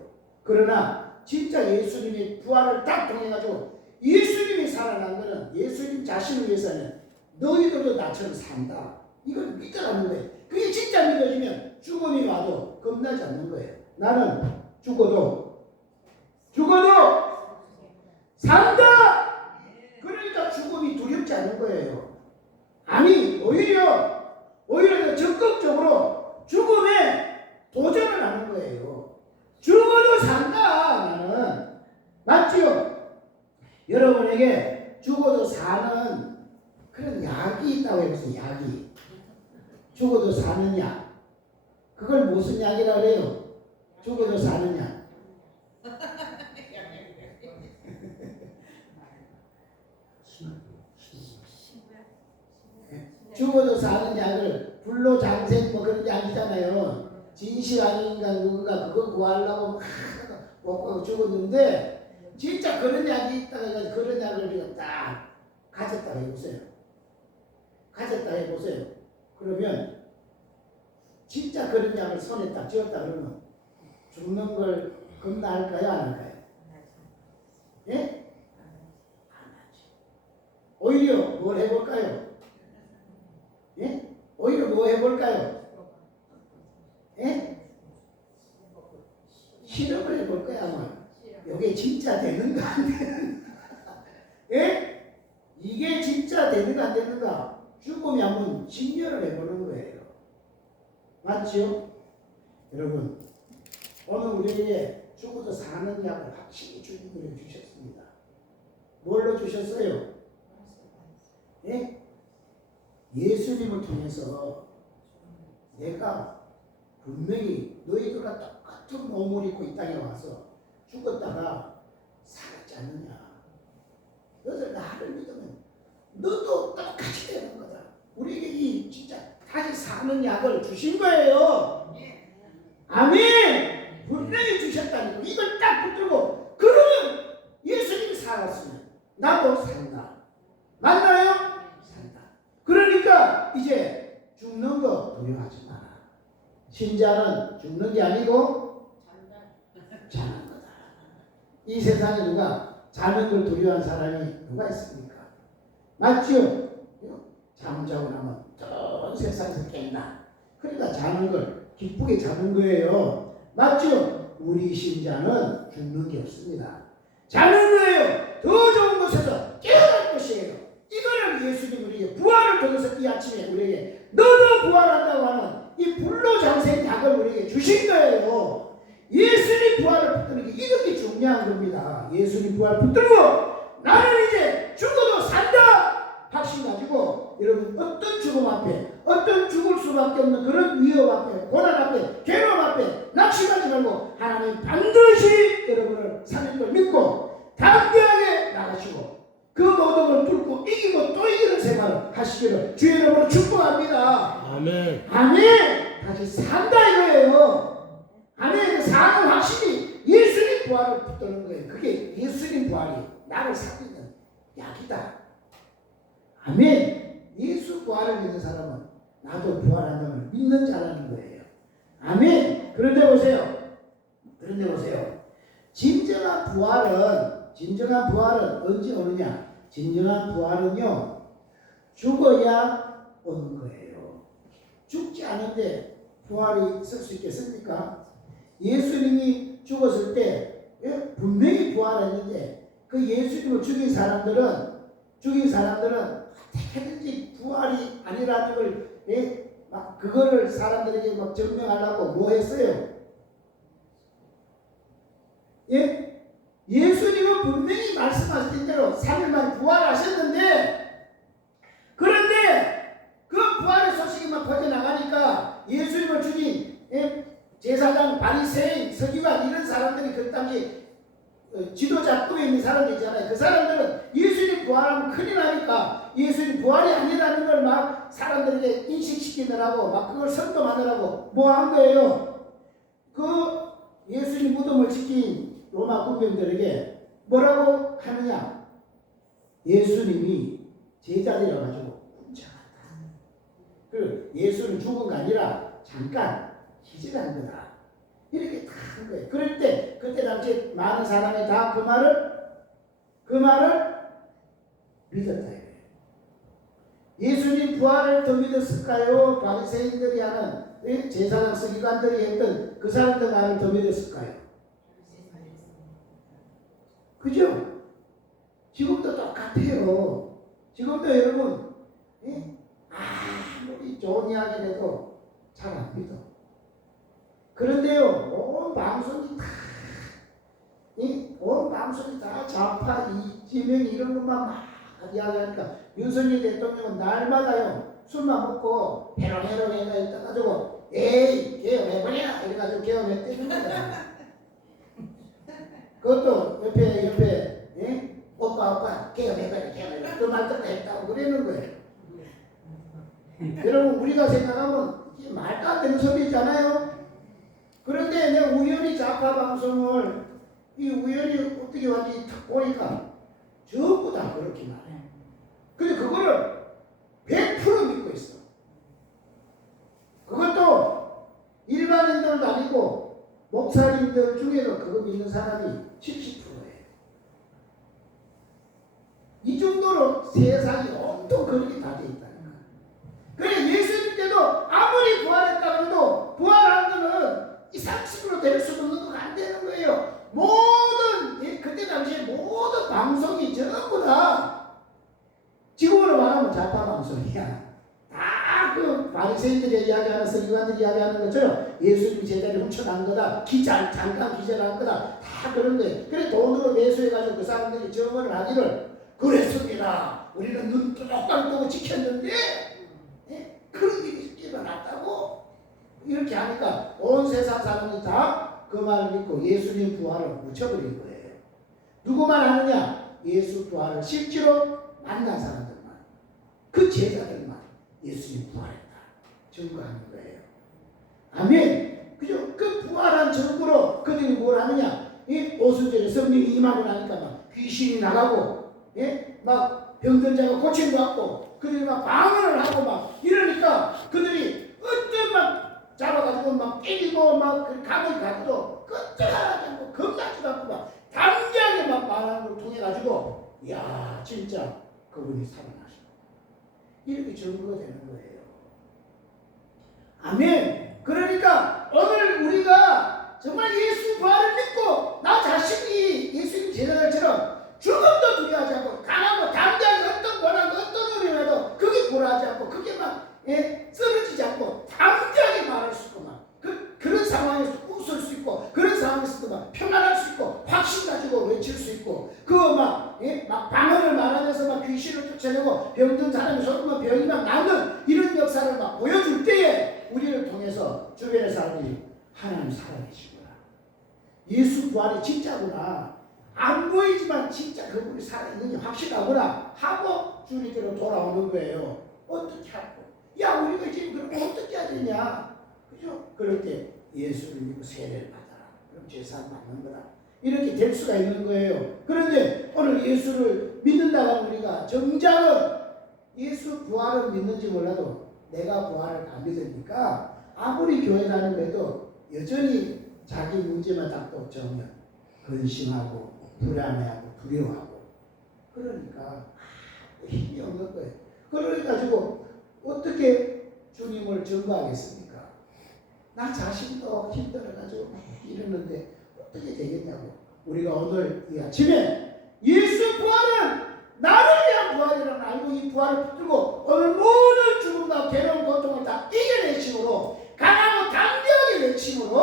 그러나 진짜 예수님이 부활을 딱 통해가지고 예수님이 살아난 거는 예수님 자신을 위해서는 너희들도 나처럼 산다. 이걸 믿으라는 거예요. 그게 진짜 믿어지면 죽음이 와도 겁나지 않는 거예요. 나는 죽어도 산다. 그러니까 죽음이 두렵지 않은 거예요. 아니 오히려 더 적극적으로 죽음에 도전을 하는 거예요. 죽어도 산다. 나는 맞지요? 여러분에게 죽어도 사는 그런 약이 있다고 해보세요. 약이 죽어도 사는 약. 그걸 무슨 약이라 그래요? 죽어도 사는 약. 죽어도 사는 약을 불로장생 뭐 그런 약이잖아요. 진실 아닌가 누군가 그거 구하려고 막 먹고 죽었는데 진짜 그런 약이 있다가 그런 약을 우리가 딱 가졌다 해보세요. 그러면 진짜 그런 약을 손에 딱 쥐었다 그러면 죽는 걸 겁나할까요? 안 할까요? 예? 안 하지. 오히려 뭘 해볼까요? 예? 오히려 뭐 해볼까요? 예? 실험을 해볼 거야 아마. 이게 진짜 되는가 안 되는가? 예? 이게 진짜 되는가 안 되는가? 죽음이 한번 진열을 해보는 거예요. 맞죠? 여러분 오늘 우리에게 죽어도 사는 약을 확실히 주님이 주셨습니다. 뭘로 주셨어요? 예? 예수님을 통해서 내가 분명히 너희들과 똑같은 몸을 입고 이 땅에 와서 죽었다가 살았지 않느냐. 너희들 나를 믿으면 너도 똑같이 되는 거다. 우리에게 이 진짜 다시 사는 약을 주신 거예요. 아멘. 분명히 주셨다니까. 이걸 딱 붙들고 그러면 예수님이 살았으면 나도 산다. 맞나요? 산다. 그러니까 이제 죽는 거 두려워하지 마라. 신자는 죽는 게 아니고 자는 거다. 이 세상에 누가 자는 걸 두려워하는 사람이 누가 있습니까? 맞죠? 잠 자고 나면 전 세상에서 깼나. 그러니까 자는 걸 기쁘게 자는 거예요. 맞죠? 우리 신자는 죽는 게 없습니다. 자는 거예요. 더 좋은 곳에서 깨어날 것이에요. 이거를 예수님 우리에게 부활을 통해서 이 아침에 우리에게 너도 부활한다고 하는 이 불로장생 약을 우리에게 주신 거예요. 예수님 부활을 붙드는 게 예수님 부활 붙들고 나는 이제 죽어도 산다 확신 가지고 여러분 어떤 죽음 앞에 어떤 죽을 수밖에 없는 그런 위협 앞에 고난 앞에 괴로움 앞에 낙심하지 말고 하나님 반드시 여러분을 살릴 걸 믿고 담대하게 나가시고 그 모든 걸 뚫고 이기고 또 이기는 생활을 하시기를 주의 이름으로 축복합니다. 아멘. 아멘. 다시 산다 이거예요. 아멘. 그 사는 확신이 예수님 부활을 붙드는 거예요. 그게 예수님 부활이 나를 살리는 약이다. 아멘. 예수 부활을 믿는 사람은 나도 부활한다는 믿는 자라는 거예요. 아멘. 그런데 보세요. 진정한 부활은 언제 오느냐? 진정한 부활은요, 죽어야 오는 거예요. 죽지 않은데 부활이 있을 수 있겠습니까? 예수님이 죽었을 때 분명히 부활했는데 그 예수님을 죽인 사람들은 어떻게든지 부활이 아니라는 걸 막 그거를 사람들에게 막 증명하려고 뭐 했어요? 예수님은 분명히 말씀하신 대로 3일 만에 부활하셨는데 그런데 그 부활의 소식이 막 퍼져나가니까 예수님을 죽인 제사장, 바리새인, 서기관 이런 사람들이 그 당시 지도자급에 있는 사람들 있잖아요. 그 사람들은 예수님 부활하면 큰일 나니까 예수님 부활이 아니라는 걸 막 사람들에게 인식시키느라고 막 그걸 선동하느라고 뭐 한 거예요? 그 예수님 무덤을 지킨 로마 군병들에게 뭐라고 하느냐? 예수님이 제자들이라 가지고 훔쳐갔다. 그 예수는 죽은 게 아니라 잠깐 기절한 거다. 이렇게 다 한 거예요. 그럴 때 그때 당시 많은 사람이 다 그 말을 믿었다. 예수님 부활을 더 믿었을까요? 바리새인들이 하는 제사장 서기관들이 했던 그 사람들 말을 더 믿었을까요? 그죠? 지금도 똑같아요. 지금도 여러분 아무리 좋은 이야기를 해도 잘 안 믿어. 그런데요, 온 방송이 다 좌파, 이재명 이런 것만 막 이야기하니까 윤석열 대통령은 날마다요 술만 먹고 해롱해롱 해가지고 에이 개엄해버려 이래가지고 개엄했다는 거야. 그것도 옆에 오빠 개엄해버려 그 말도 했다고 그러는 거예요. 여러분 우리가 생각하면 이게 말도 안 되는 소리잖아요. 그런데 내가 우연히 좌파 방송을 우연히 어떻게 왔지 보니까 전부 다 그렇게 말해. 근데 그거를 100% 믿고 있어. 그것도 일반인들도 아니고 목사님들 중에도 그거 믿는 사람이 70%예요. 이 정도로 세상이 온통 그렇게 다 돼 있다니까. 그래 예수님 때도 아무리 부활했다고 해도 부활한 거는 이 30% 될 수도 없는 거 안 되는 거예요. 모든 그때 당시에 모든 방송이 전부 다 지금으로 말하면 좌파 방송이야. 다 그 바리새인들이 이야기하는 서기관들이 이야기하는 것처럼 예수님 제자를 훔쳐간 거다. 잠깐 기절한 거다. 다 그런 거예요. 그래 돈으로 매수해가지고 그 사람들이 증언을 하기를 그랬습니다. 우리는 눈 똑바로 뜨고 지켰는데 그런 일이 일어났다고 이렇게 하니까 온 세상 사람이 다 그 말을 믿고 예수님 부활을 묻혀버린 거예요. 누구만 아느냐? 예수 부활을 실제로 만난 사람들만, 그 제자들만 예수님 부활했다 증거하는 거예요. 아멘. 그죠? 그 부활한 증거로 그들이 뭘 하느냐? 이 오순절에 성령이 임하고 나니까 막 귀신이 나가고, 막 병든 자가 고침 받고, 그들이 막 방언을 하고 막 이러니까 그들이 어떤 막 잡아가지고 막 때리고 막 감을 가지고 끝장하지 않고 겁나지도 않고 막 담대하게 막 말하는 걸 통해 가지고 이야 진짜 그분이 살아나시고 이렇게 증거가 되는 거예요. 아멘. 그러니까 오늘 우리가 정말 예수 부활을 믿고 나 자신이 예수님 제자들처럼 죽음도 두려워하지 않고 강하고 담대하게 어떤 고난도 어떤 어려움이 와도 그게 고라하지 않고 그게 막 쓰러지지 않고 담대하게 말할 수 있고 막 그런 상황에서 웃을 수 있고 그런 상황에서도 막 평안할 수 있고 확신 가지고 외칠 수 있고 방언을 말하면서 막 귀신을 쫓아내고 병든 사람이 소리면 병이 막 나는 이런 역사를 막 보여줄 때에 우리를 통해서 주변의 사람들이 하나님 살아계시구나, 예수 부활이 진짜구나, 안 보이지만 진짜 그분이 살아있는 게 확실하구나 하고 주님께로 돌아오는 거예요. 어떻게 하고, 야 우리가 지금 그럼 어떻게 해야 되냐, 그죠? 그럴 때 예수를 믿고 세례를 받아라, 그럼 제사를 받는 거다, 이렇게 될 수가 있는 거예요. 그런데 오늘 예수를 믿는다고 우리가 정작은 예수 부활을 믿는지 몰라도 내가 부활을 안 믿으니까 아무리 교회 다니면도 여전히 자기 문제만 딱 떠오르면 근심하고 불안해하고 두려워하고, 그러니까 힘이 없는 거예요. 그래가지고 어떻게 주님을 증거하겠습니까? 나 자신도 힘들어가지고 이러는데 어떻게 되겠냐고. 우리가 오늘 이 아침에 예수 부활은 나를 위한 부활이라는 알고 이 부활을 붙들고 오늘 모든 죽음과 괴로운 고통을 다 이겨내심으로, 강하고 담대하게 외침으로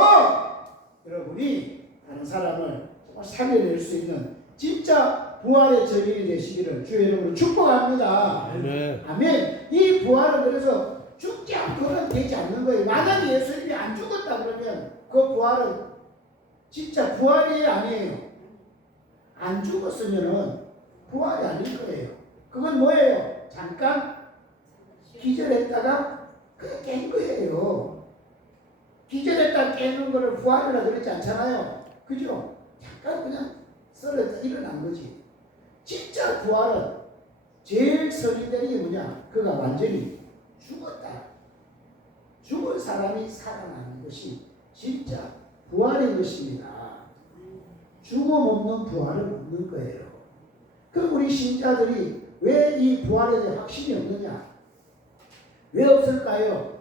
여러분이 다른 사람을 정말 살려낼 수 있는 진짜 부활의 증인이 되시기를 주의 이름으로 축복합니다. 아멘. 아멘. 이 부활은 그래서 죽지 않고는 되지 않는 거예요. 만약에 예수님이 안 죽었다 그러면 그 부활은 진짜 부활이 아니에요. 안 죽었으면은 부활이 아닐 거예요. 그건 뭐예요? 잠깐 기절했다가 그냥 깬 거예요. 기절했다 깨는 거를 부활이라 그러지 않잖아요. 그죠? 잠깐 그냥 쓰러져 일어난 거지. 진짜 부활은 제일 선인되는 게 뭐냐? 그가 완전히 죽었다. 죽은 사람이 살아나는 것이 진짜 부활인 것입니다. 죽음 없는 부활은 없는 거예요. 그럼 우리 신자들이 왜 이 부활에 대해 확신이 없느냐? 왜 없을까요?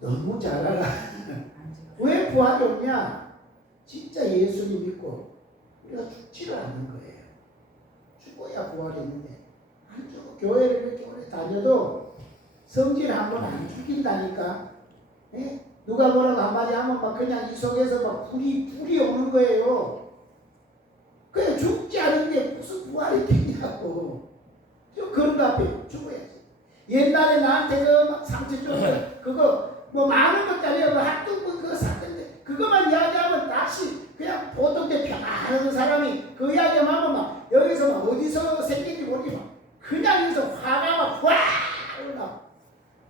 너무 잘 알아. 왜 부활이 없냐? 진짜 예수님 믿고 우리가 죽지를 않는 거예요. 죽어야 부활이 있는데 안 죽어. 교회를 이렇게 오래 다녀도 성질 한번 안 죽인다니까. 예? 누가 뭐라고 한마디 하면 막 그냥 이 속에서 막 불이 오는 거예요. 그냥 죽지 않은데 무슨 부활이 되냐고. 그런 거 앞에 죽어야지. 옛날에 나한테 그 상처 줬어. 그거 뭐 많은 것짜리야. 뭐 핫도그 그거 샀던데 그거만 이야기하면 다시 그냥 보통대 평안한 사람이 그 이야기만 하면 막 여기서 막 어디서 생긴지 모르게 막 그냥 여기서 화가 막 올라.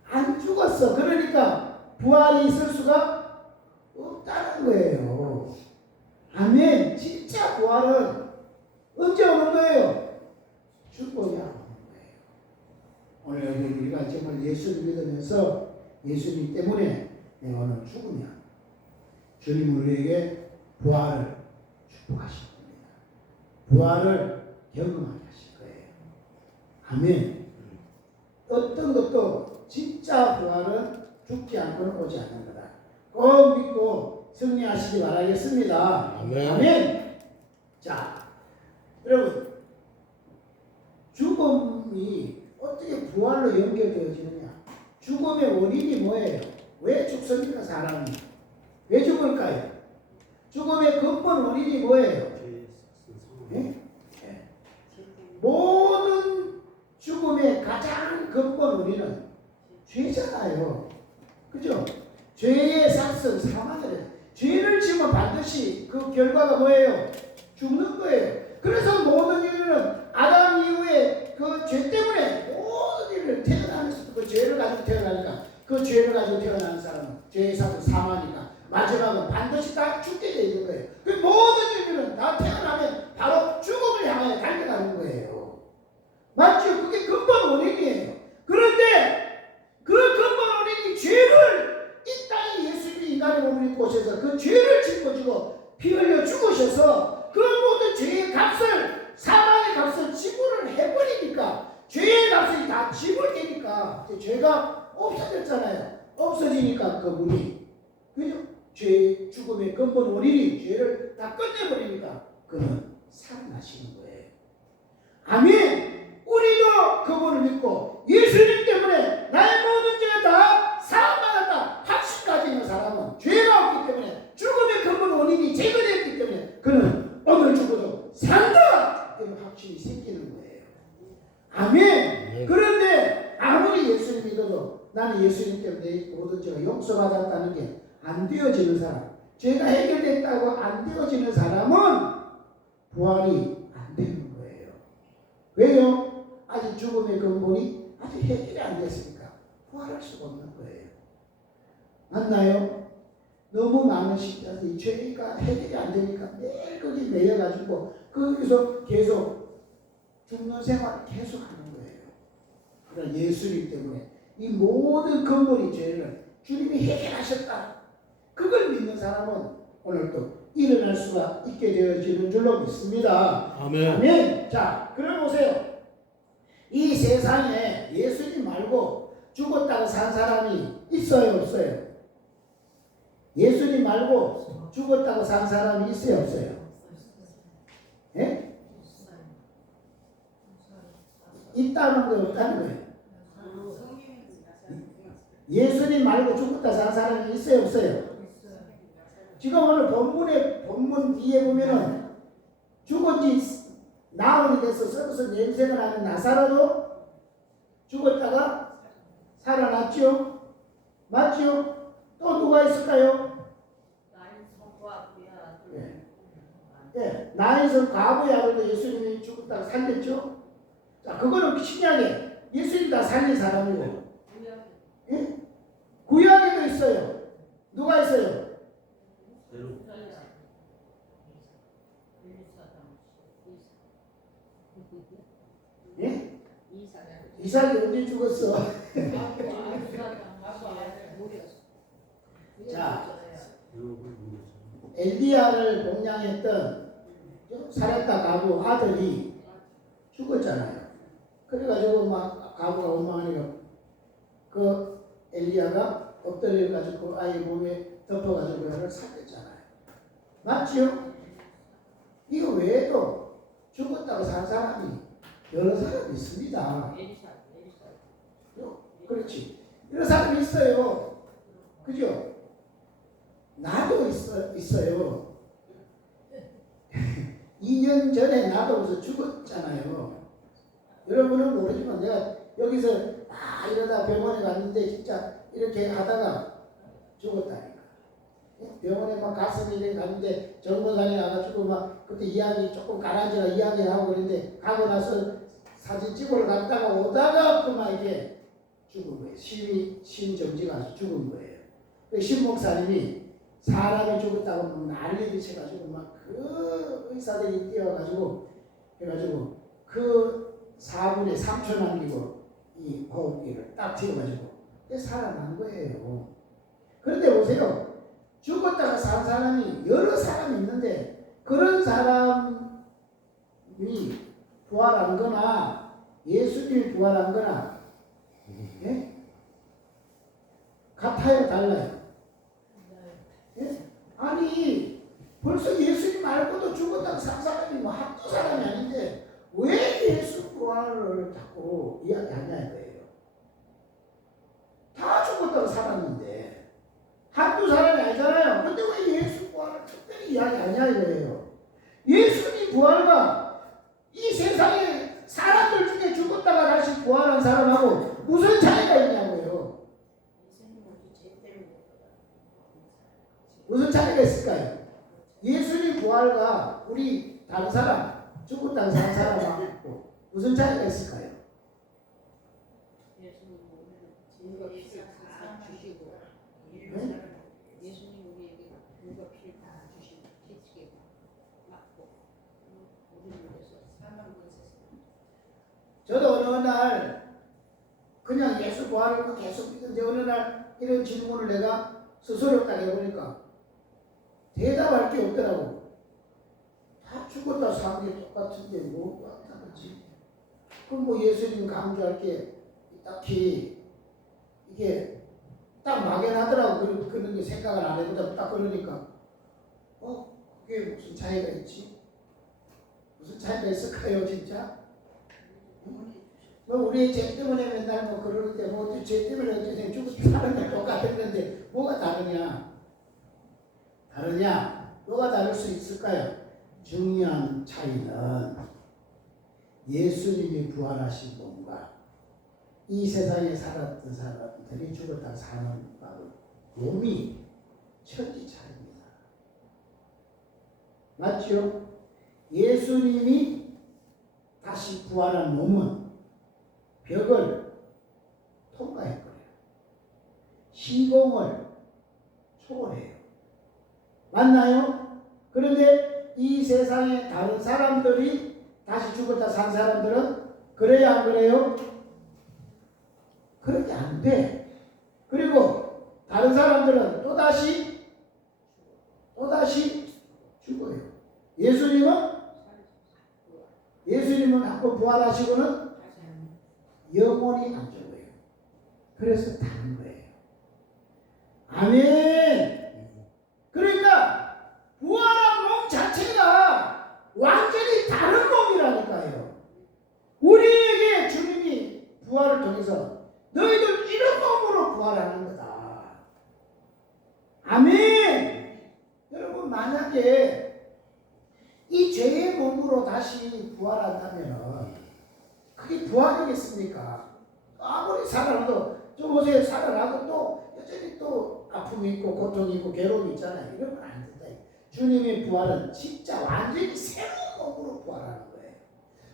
안 죽었어. 그러니까 부활이 있을 수가 없다는 거예요. 아멘. 진짜 부활은 언제 오는 거예요? 죽어야 오는 거예요. 오늘 여기 우리가 정말 예수를 믿으면서 예수님 때문에 내가 오늘 죽으면 주님 우리에게 부활을 축복하실 겁니다. 부활을 경험하게 하실 거예요. 아멘. 어떤 것도 진짜 부활은 죽지 않고는 오지 않는 거다. 꼭 믿고 승리하시기 바라겠습니다. 아멘. 아멘. 자, 여러분, 죽음이 어떻게 부활로 연결되어지느냐? 죽음의 원인이 뭐예요? 왜 죽습니까, 사람이? 왜 죽을까요? 죽음의 근본 원인이 뭐예요? 네? 네. 모든 죽음의 가장 근본 원인은 죄잖아요. 그죠? 죄의 삭성, 사망을 해요. 죄를 지으면 반드시 그 결과가 뭐예요? 죽는 거예요. 그래서 모든 인류는 아담 이후에 그 죄 때문에 모든 인류를 태어나면서 그 죄를 가지고 태어나니까 그 죄를 가지고 태어나는 사람은 죄의 삭성, 사망이니까 마지막은 반드시 다 죽게 돼 있는 거예요. 그 모든 인류는 다 태어나면 바로 죽음을 향하여 달려가는 거예요. 맞죠? 그게 근본 원인이에요. 그런데 그 근본 원인이 죄를 이 땅에 예수님이 인간의 몸을 입고 오셔서 그 죄를 짊어지고 피 흘려 죽으셔서 그 모든 죄의 값을, 사망의 값을 지불을 해버리니까 죄의 값이 다 지불되니까 죄가 없어졌잖아요. 없어지니까 그분이, 그죠? 죄, 죽음의 근본 원인이 죄를 다 끝내버리니까 그는 살아나시는 거예요. 아멘. 우리도 그분을 믿고 예수님 때문에 나의 모든 죄가 다 사함받았다 확신까지 있는 사람은 죄가 없기 때문에 죽음의 근본 원인이 제거되었기 때문에 그는 오늘 죽어도 산다 확신이 생기는 거예요. 아멘. 그런데 아무리 예수님 믿어도 나는 예수님 때문에 모든 죄가 용서받았다는 게 안 되어지는 사람, 죄가 해결됐다고 안 되어지는 사람은 부활이 안 되는 거예요. 왜요? 아직 죽음의 근본이 아직 해결이 안 됐으니까 부활할 수가 없는 거예요. 맞나요? 너무 많은 십자가이 죄가 해결이 안 되니까 매일 거기 매여가지고 거기서 계속 죽는 생활을 계속하는 거예요. 그러나 예수님 때문에 이 모든 근본이 죄를 주님이 해결하셨다. 그걸 믿는 사람은 오늘 또 일어날 수가 있게 되어지는 줄로 믿습니다. 아멘. 아멘. 자, 그럼 보세요. 이 세상에 예수님 말고 죽었다고 산 사람이 있어요, 없어요? 예수님 말고 죽었다고 산 사람이 있어요, 없어요? 예? 있다는 거예요, 없다는 거예요? 예수님 말고 죽었다 산 사람이 있어요, 없어요? 지금 오늘 본문 뒤에 보면은 죽은 지 나흘이 돼서 썩어서 냄새가 나는 나사로도 죽었다가 살아났죠? 맞죠? 또 누가 있을까요? 예, 나인성 과부의 아들도 예수님이 죽었다가 살렸죠? 자, 그거는 신약에 예수님 다 살린 사람이고, 예? 구약에도 있어요. 누가 있어요? 예? 이삭이 언제 죽었어? 자, 엘리야를 봉양했던 사렙다 가부 아들이 죽었잖아요. 그래가지고 막 가부가 원망하니까 그 엘리야가 엎드려가지고 그 아이 몸에 덮어가지고 그를 살렸잖아요. 맞지요? 이거 외에도 죽었다고 산 사람이 여러 사람이 있습니다. 그렇지. 이런 사람이 있어요. 그죠? 나도 있어요. 2년 전에 나도 그래서 죽었잖아요. 여러분은 모르지만 내가 여기서 이러다 병원에 갔는데 진짜 이렇게 하다가 죽었다니까. 병원에 막 가슴이 이렇게 갔는데 정보산에 와가지고 막 그때 이야기 조금 가라앉아가 이야기하고 그랬는데 가고 나서 사진 찍으러 갔다가 오다가 그만 이게 죽은 거예요. 심정지가 아주 죽은 거예요. 신 목사님이 사람이 죽었다고 막 난리를 쳐가지고 막 그 의사들이 뛰어가지고 해가지고 그 4분의 3초 남기고 이 호흡기를 딱 튀어가지고 살아난 거예요. 그런데 보세요. 죽었다가 산 사람이 여러 사람이 있는데 그런 사람이 부활한 거나 예수님이 부활한 거나 예? 같아요, 달라요? 예? 아니 벌써 예수님 말고도 죽었다가 산 사람이 뭐 한두 사람이 아닌데 왜 예수 부활을 자꾸 이야기하냐 이거예요. 다 죽었다고 살았는데 한두 사람이 아니잖아요. 근데 왜 예수 부활을 특별히 이야기하냐 이거예요. 예수님 부활과 이 세상에 사람들 중에 죽었다가 다시 부활한 사람하고 무슨 차이가 있냐고요. 무슨 차이가 있을까요? 예수님 부활과 우리 다른 사람 죽었다가 산 사람하고 무슨 차이가 있을까요? 예수님 우리에게 물과 피를 다 주시고 피치게 맞고 우리를 위해서 사망을 보내셨습니다. 저도 어느 날 그냥 예수 부활을 계속 믿는데 어느 날 이런 질문을 내가 스스로 딱 해보니까 대답할 게 없더라고. 다 죽었다 사는 게 똑같은데 뭐가 다르지? 그럼 뭐 예수님 강조할 게 딱히 이게 딱 막연하더라고. 그런 게 생각을 안 해보다 딱 그러니까 그게 무슨 차이가 있지? 무슨 차이가 있을까요 진짜? 뭐 우리 죄 때문에 맨날 뭐 그러는데 뭐 죄 때문에 어떻게 죽고 사는 게 똑같았는데 뭐가 다르냐? 뭐가 다를 수 있을까요? 중요한 차이는 예수님이 부활하신 몸과 이 세상에 살았던 사람들이 죽었다 사는 몸이 천지 차이입니다. 맞죠? 예수님이 다시 부활한 몸은 벽을 통과했고요. 시공을 초월해요. 맞나요? 그런데 이 세상에 다른 사람들이 다시 죽었다 산 사람들은 그래야 안 그래요? 그렇게 안 돼. 그리고 다른 사람들은 또다시 죽어요. 예수님은 한번 부활하시고는 영원히 안 죽어요. 그래서 다른 거예요. 아멘. 그러니까 부활한 몸 자체가 완전히 다른 몸이라니까요. 우리에게 주님이 부활을 통해서 너희들 이런 몸으로 부활하는 거다. 아멘. 여러분 만약에 이 죄의 몸으로 다시 부활한다면 그게 부활이겠습니까? 아무리 살아나도 좀 보세요. 살아나도 또 여전히 또 아픔이 있고 고통이 있고 괴로움이 있잖아요. 이러면 안 된다. 주님의 부활은 진짜 완전히 새로운 몸으로 부활하는 거예요.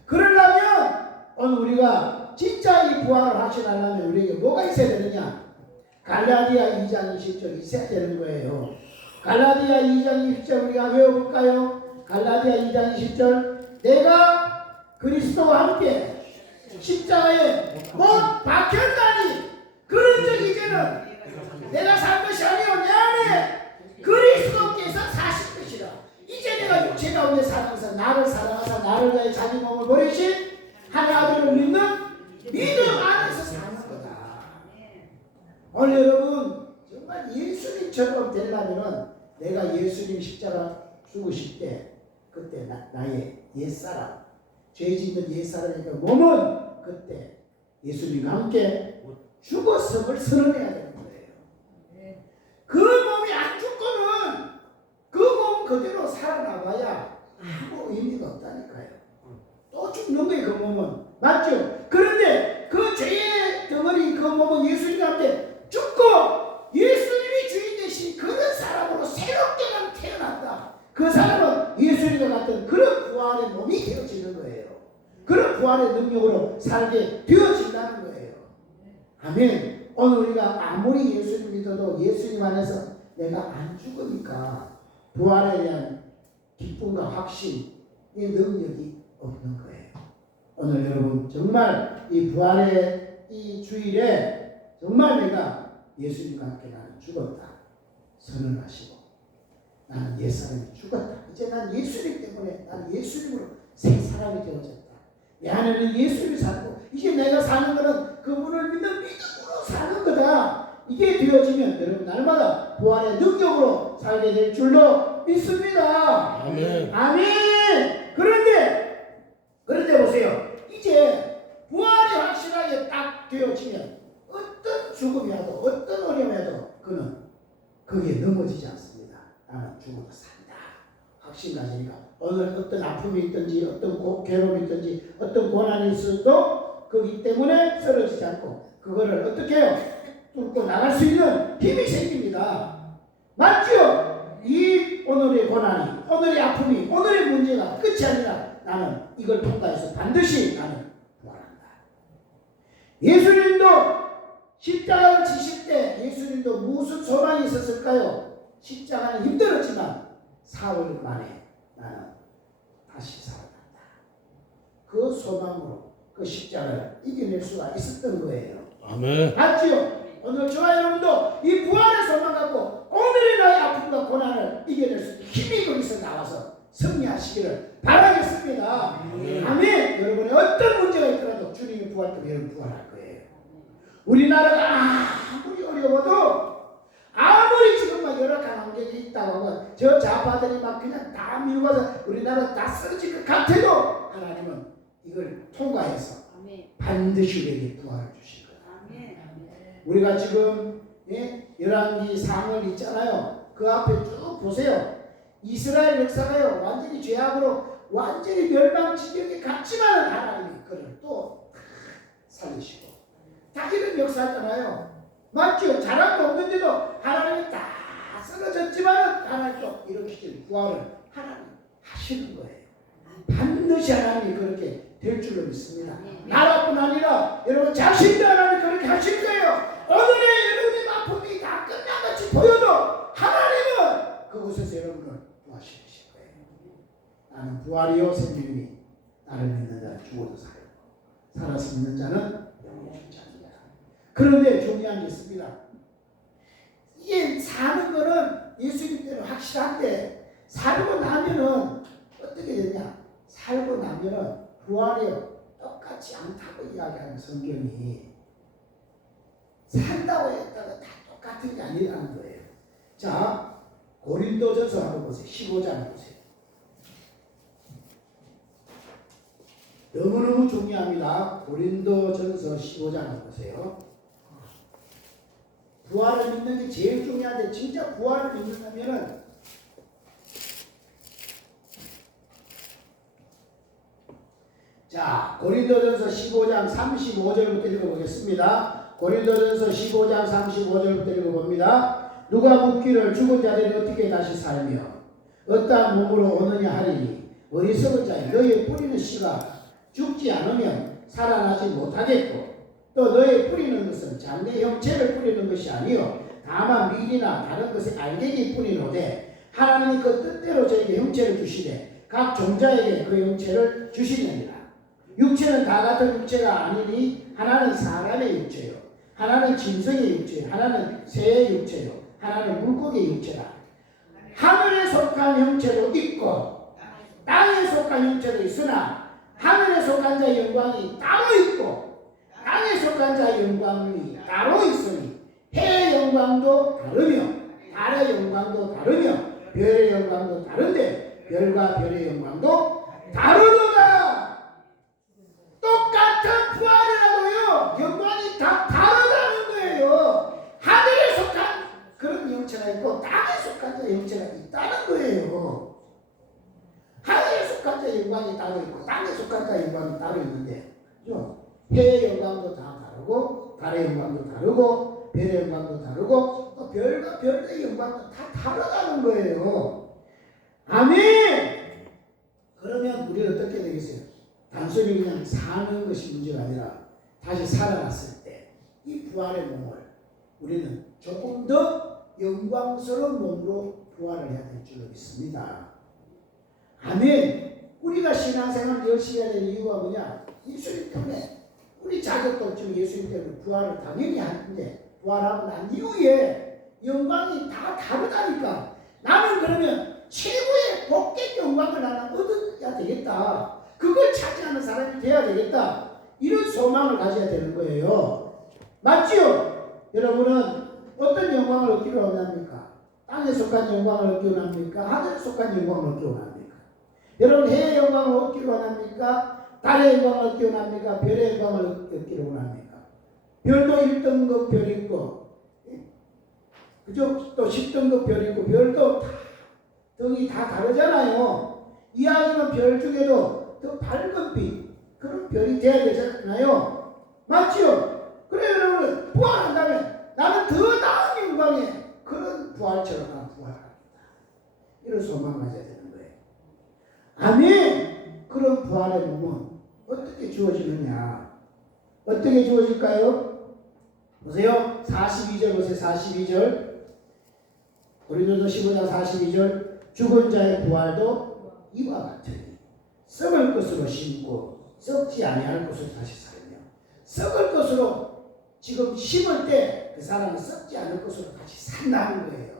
그러려면 오늘 우리가 진짜 이 부활을 확신하려면 우리에게 뭐가 있어야 되느냐? 갈라디아 2장 20절 있어야 되는 거예요. 갈라디아 2장 20절 우리가 외워볼까요? 갈라디아 2장 20절 내가 그리스도와 함께 십자가에 못 박혔다니 그런즉 이제는 내가 살 것이 아니요 내 안에 그리스도께서 사실 것이라. 이제 내가 육체 가운데 살면서 나를 사랑하사 나를 위하여 자기 몸을 버리신 한 아들을 믿는 믿음 안에서 사는 거다. 오늘 여러분 정말 예수님처럼 되려면 내가 예수님 십자가 죽으실 때 그때 나의 옛사람 죄 짓는 옛사람이니까 몸은 그때 예수님과 함께 죽었음을 선언해야 되는 거예요. 그 몸이 안 죽고는 그 몸 그대로 살아나봐야 아무 의미가 없다니까요. 또 죽는 거예요. 그 몸은. 맞죠? 그런데 그 죄의 덩어리 그 몸은 예수님과 함께 죽고 예수님이 주인 되신 그런 사람으로 새롭게 태어났다. 그 사람은 예수님과 같은 그런 부활의 몸이 되어지는 거예요. 그런 부활의 능력으로 살게 되어진다는 거예요. 아멘. 오늘 우리가 아무리 예수님 믿어도 예수님 안에서 내가 안 죽으니까 부활에 대한 기쁨과 확신의 능력이 없는 거예요. 오늘 여러분 정말 이 부활의 이 주일에 정말 내가 예수님과 함께 나는 죽었다 선언하시고 나는 옛사람이 죽었다. 이제 난 예수님 때문에 나는 예수님으로 새 사람이 되어졌다. 내 안에는 예수님이 살고 이제 내가 사는 것은 그분을 믿는 믿음으로 사는 거다. 이게 되어지면 여러분 날마다 부활의 능력으로 살게 될 줄로 믿습니다. 아멘. 아멘. 그런데 보세요. 이제 부활이 확실하게 딱 되어지면 어떤 죽음이라도 어떤 어려움이라도 그는 거기에 넘어지지 않습니다. 나는 죽어도 산다. 확신 가지니까 오늘 어떤 아픔이 있든지 어떤 괴로움이 있든지 어떤 고난이 있어도 거기 때문에 쓰러지지 않고 그거를 어떻게 해요? 뚫고 나갈 수 있는 힘이 생깁니다. 맞죠? 이 오늘의 고난이 오늘의 아픔이 오늘의 문제가 끝이 아니라 나는 이걸 통과해서 반드시 나는 부활한다. 예수님도 십자가를 지실 때 예수님도 무슨 소망이 있었을까요? 십자가는 힘들었지만 사흘 만에 나는 다시 살아난다. 그 소망으로 그 십자가를 이겨낼 수가 있었던 거예요. 아멘. 맞지요? 오늘 저와 여러분도 이 부활의 소망 갖고 오늘의 나의 아픔과 고난을 이겨낼 수 있는 힘이 거기서 나와서 승리하시기를 바라겠습니다. 아멘. 여러분의 어떤 문제가 있더라도 주님의 부활 때문에 여러분 부활할 거예요. 우리나라가 아무리 어려워도 아무리 지금 막 열악한 환경이 있다고 하고 저 좌파들이 막 그냥 다 밀고 와서 우리나라 다 쓰러질 것 같아도 하나님은 이걸 통과해서 반드시 우리에게 부활을 주실 거예요. 우리가 지금 열왕기 상을 있잖아요. 그 앞에 쭉 보세요. 이스라엘 역사가요 완전히 죄악으로 완전히 멸망 지경에 갔지만 하나님이 그를 또 살리시고 다 이런 역사잖아요. 맞죠? 자랑도 없는데도 하나님이 다 쓰러졌지만 하나님 또 일으키실 부활을 하나님 하시는 거예요. 반드시 하나님이 그렇게 될 줄로 믿습니다. 나라뿐 아니라 여러분 자신도 하나님 그렇게 하실 거예요. 오늘의 여러분의 아픔이 다 끝난같이 보여도 하나님은 그곳에서 여러분을 구하시실 거예요. 나는 부활이요 생명이 나를 믿는 자는 죽어도 살고 살아서 믿는 자는 영원히 자리라. 그런데 중요한 게 있습니다. 이게 사는 거는 예수님대로 확실한데 살고 나면은 어떻게 되냐? 살고 나면은 부활이요 똑같지 않다고 이야기하는 성경이 산다고 했다가 다 똑같은 게 아니라는 거예요. 자, 고린도전서 한번 보세요. 15장 보세요. 너무너무 중요합니다. 고린도전서 15장 한번 보세요. 부활을 믿는 게 제일 중요한데 진짜 부활을 믿는다면은 자, 고린도전서 15장 35절부터 읽어보겠습니다. 고린도전서 15장 35절부터 읽어봅니다. 누가 묻기를 죽은 자들이 어떻게 다시 살며 어떠한 몸으로 오느냐 하리니 어리석은 자여 너의 뿌리는 씨가 죽지 않으면 살아나지 못하겠고 또 너의 뿌리는 것은 장래 형체를 뿌리는 것이 아니요 다만 밀이나 다른 것의 알갱이 뿌리노되 하나님이 그 뜻대로 저에게 형체를 주시되 각 종자에게 그 형체를 주시느니라. 육체는 다 같은 육체가 아니니 하나는 사람의 육체요 하나는 짐승의 육체요 하나는 새의 육체요 하나는 물고기의 육체라. 하늘에 속한 형체도 있고 땅에 속한 형체도 있으나 하늘에 속한 자의 영광이 따로 있고 땅에 속한 자의 영광이 따로 있으니 해의 영광도 다르며 달의 영광도 다르며 별의 영광도 다른데 별과 별의 영광도 다르도다. 똑같은 부활이라도요 영광이 다 다르다는 거예요. 하늘에 속한 그런 형체가 있고 땅에 속한 자의 형체가 있다는 거예요. 하늘에 속한 자의 영광이 따로 있고 땅에 속한 자의 영광이 따로 있는데 그죠? 해의 영광도 다 다르고 달의 영광도 다르고 별의 영광도 다르고 또 별과 별의 영광도 다 다르다는 거예요. 아멘. 그러면 우리는 어떻게 되겠어요? 단순히 그냥 사는 것이 문제가 아니라 다시 살아났을 때 이 부활의 몸을 우리는 조금 더 영광스러운 몸으로 부활을 해야 될 줄로 믿습니다. 아멘. 우리가 신앙생활을 열심히 해야 되는 이유가 뭐냐? 예수님 때문에. 우리 자격도 지금 예수님 때문에 부활을 당연히 하는데 부활하고 난 이후에 영광이 다 다르다니까. 나는 그러면 최고의 복된 영광을 나는 얻어야 되겠다. 그걸 차지하는 사람이 돼야 되겠다. 이런 소망을 가져야 되는 거예요. 맞지요? 여러분은 어떤 영광을 얻기를 원합니까? 땅에 속한 영광을 얻기를 원합니까? 하늘에 속한 영광을 얻기를 원합니까? 여러분 해의 영광을 얻기를 원합니까? 달의 영광을 얻기를 원합니까? 별의 영광을 얻기를 원합니까? 별도 1등급 별 있고 그죠? 또 10등급 별 있고 별도 다 등이 다 다르잖아요. 이왕이면 별 중에도 더 밝은 빛 그런 별이 돼야 되잖아요. 맞죠? 그래 여러분 부활한다면 나는 더 나은 영광에 그런 부활처럼 나는 부활합니다. 이런 소망을 가져야 되는 거예요. 아멘. 그런 부활의 몸은 어떻게 주어지느냐? 어떻게 주어질까요? 보세요. 42절 보세요. 42절 고린도서 15장 42절 죽은 자의 부활도 이와 같으니 썩을 것으로 심고 썩지 아니할 것으로 다시 살며 썩을 것으로 지금 심을 때 그 사람은 썩지 않을 것으로 다시 산다는 거예요.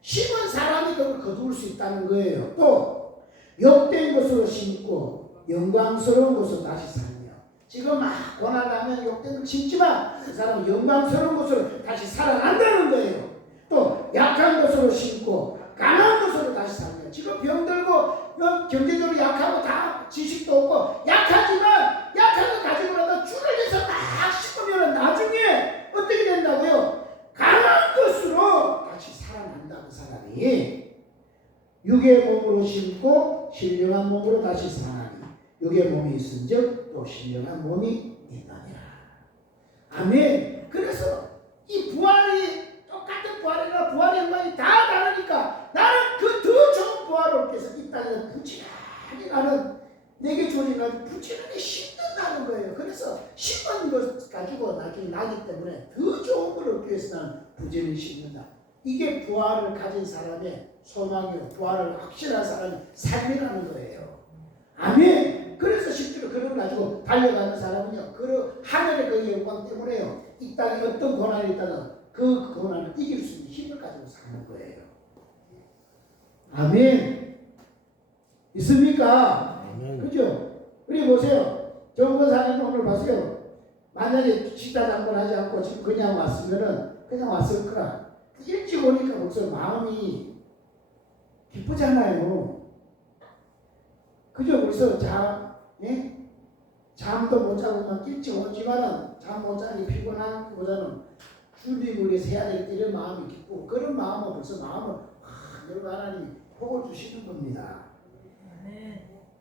심은 사람이 그걸 거둘 수 있다는 거예요. 또 욕된 것으로 심고 영광스러운 것으로 다시 살며 지금 막 고난하면 욕된 걸 심지만 그 사람은 영광스러운 것으로 다시 살아난다는 거예요. 또 약한 것으로 심고 강한 것으로 다시 살며 지금 병들고 경제적으로 약하고 다 지식도 없고 약하지만 약한 거 가지고라도 줄을 내서 막 씹으면 나중에 어떻게 된다고요? 강한 것으로 다시 살아난다. 그 사람이 육의 몸으로 심고 신령한 몸으로 다시 사나니 육의 몸이 있은즉 또 신령한 몸이 있느니라. 아멘. 그래서 이 부활이 똑같은 부활이나 부활의 영광이 다 다르니까 나는 그 더 좋은 부활을 얻기 위해서 이 땅에서 부지런히 나는 내게 주어진 걸 부지런히 심는다는 거예요. 그래서 심은 것 가지고 나중에 나기 때문에 더 좋은 걸 얻기 위해서 나는 부지런히 심는다. 이게 부활을 가진 사람의 소망이요, 부활을 확신한 사람의 삶이라는 거예요. 아멘. 그래서 실제로 그걸 가지고 달려가는 사람은요, 그 하늘의 그 영광 때문에요, 이 땅에 어떤 고난이 있다든 그 고난을 이길 수 있는 힘을 가지고 사는 거예요. 아멘. 있습니까? 아멘. 그죠? 우리 보세요. 정권사님 오늘 보세요. 만약에 식사 장관하지 않고 지금 그냥 왔으면은 그냥 왔을 거라. 일찍 오니까 벌써 마음이 기쁘잖아요. 그죠? 벌써 잠도 못 자고 막 일찍 오지만은 잠 못 자니 피곤한 것보다는 주님을 위해서 해야 될 이런 마음이 기쁘고, 그런 마음은 벌써 마음을 여러분 하나님이 복을 주시는 겁니다.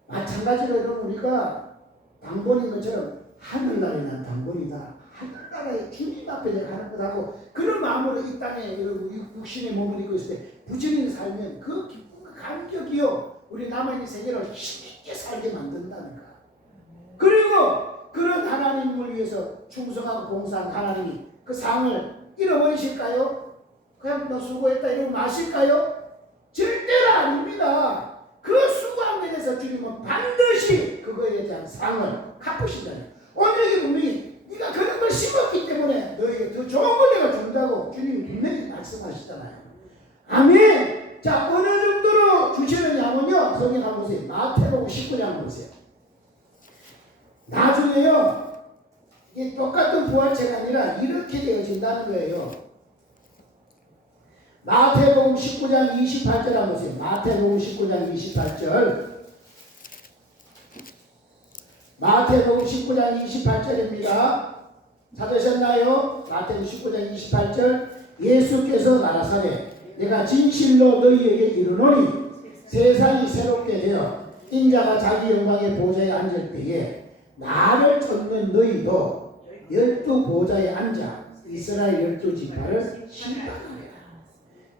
마찬가지로 여러분 우리가 당본인 것처럼 하늘나라에 난 당본이다. 하늘나라에 주님 앞에 내가 하는 것하고 그런 마음으로 이 땅에 여러분 육신의 몸을 입고 있을 때 부지런히 살면 그 기쁨과 감격이요, 우리 남아있는 세계를 힘있게 살게 만든다니까. 그리고 그런 하나님을 위해서 충성하고 봉사한 하나님이 그 상을 잃어버리실까요? 그냥 너 수고했다 이러고 마실까요? 절대로 아닙니다. 그 수고한 데 대해서 주님은 반드시 그거에 대한 상을 갚으신다는. 오늘 이 분명히 네가 그런 걸 심었기 때문에 너에게 더 좋은 걸 내가 준다고 주님이 분명히 말씀하시잖아요. 아멘. 자, 어느 정도로 주시느냐면요, 성경 한번 보세요. 마태복음 19장 보세요. 나중에요, 이게 똑같은 부활체가 아니라 이렇게 되어진다는 거예요. 마태복음 19장 28절 한번 보세요. 마태복음 19장 28절. 마태복음 19장 28절입니다. 찾으셨나요? 마태복음 19장 28절. 예수께서 나라사대 내가 진실로 너희에게 이르노니 세상이 새롭게 되어 인자가 자기 영광의 보좌에 앉을 때에 나를 쫓는 너희도 12 보좌에 앉아 이스라엘 12지파를 심판하리라.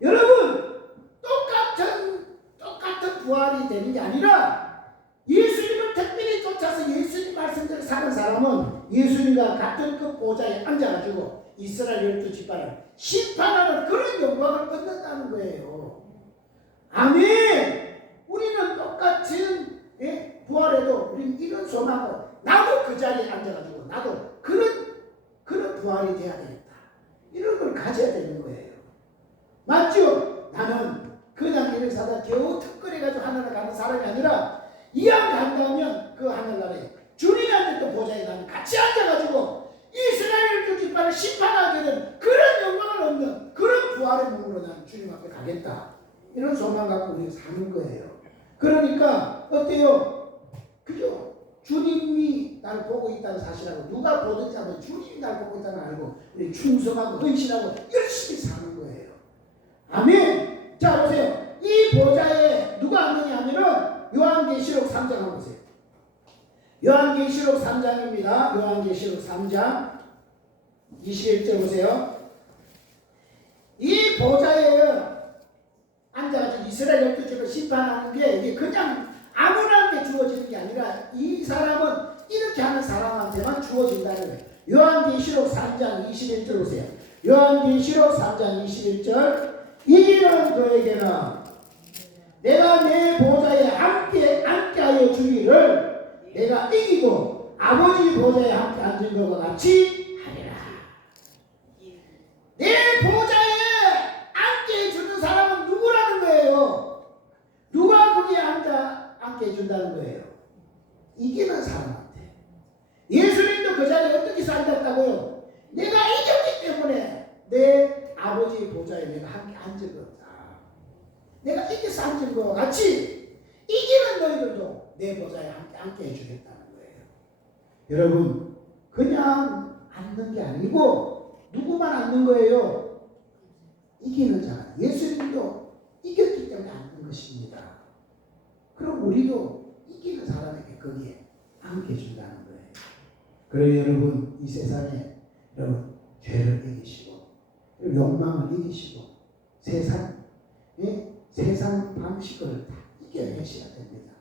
여러분, 똑같은 부활이 되는 게 아니라 예수님을 특별히 쫓아서 예수님 말씀대로 사는 사람은 예수님과 같은 그 보좌에 앉아가지고 이스라엘 12지파를 심판하는 그런 영광을 얻는다는 거예요. 아멘. 우리는 똑같은 부활에도 우리는 이런 소망으로 나도 그 자리에 앉아가지고 나도 그런 부활이 돼야 되겠다, 이런 걸 가져야 되는 거예요. 맞죠? 나는 그냥 이렇게 사다 겨우 특권해가지고 하늘나라 가는 사람이 아니라 이왕 간다면 그 하늘나라에 주님한테 또 보좌에 나는 같이 앉아가지고 이스라엘 족속을 심판하게 된 그런 영광을 얻는 그런 부활의 몸으로 나는 주님 앞에 가겠다, 이런 소망 갖고 우리가 사는 거예요. 그러니까 어때요? 그죠? 주님이 날 보고 있다는 사실하고 누가 보든지 하면 주님이 날 보고 있다는 걸 알고 우리 충성하고 헌신하고 열심히 사는 거예요. 아멘. 자, 보세요. 이 보좌에 누가 앉느냐 하면은 요한계시록 3장 한번 보세요. 요한계시록 3장입니다. 요한계시록 3장 21절 보세요. 이 보좌에 앉아가지고 이스라엘 12지파를 심판하는 게 이게 그냥 아무나한테 주어지는 게 아니라 이 사람은 이렇게 하는 사람한테만 주어진다는 거예요. 요한계시록 3장 21절 보세요. 요한계시록 3장 21절. 이런 그에게는 내가 내 보좌에 함께 앉게하여 주기를 내가 이기고 아버지 보좌에 함께 앉은 것과 같이 하리라. 내 보좌에 앉게 해주는 사람은 누구라는 거예요? 누가 거기에 앉게 해준다는 거예요? 이기는 사람한테. 예수님도 그 자리에 어떻게 앉았다고요? 내가 이겼기 때문에 내 아버지 보좌에 내가 함께 앉은 거다. 내가 이겨서 앉은 것과 같이 이기는 너희들도 내 보좌에 함께 앉게 해주겠다는 거예요. 여러분, 그냥 앉는 게 아니고 누구만 앉는 거예요? 이기는 자. 예수님도 이겼기 때문에 앉는 것입니다. 그럼 우리도 이기는 사람에게 거기에 함께 해준다는 거예요. 그래서 여러분 이 세상에 여러분 죄를 이기시고 욕망을 이기시고 세상 방식을 다 이겨내셔야 됩니다.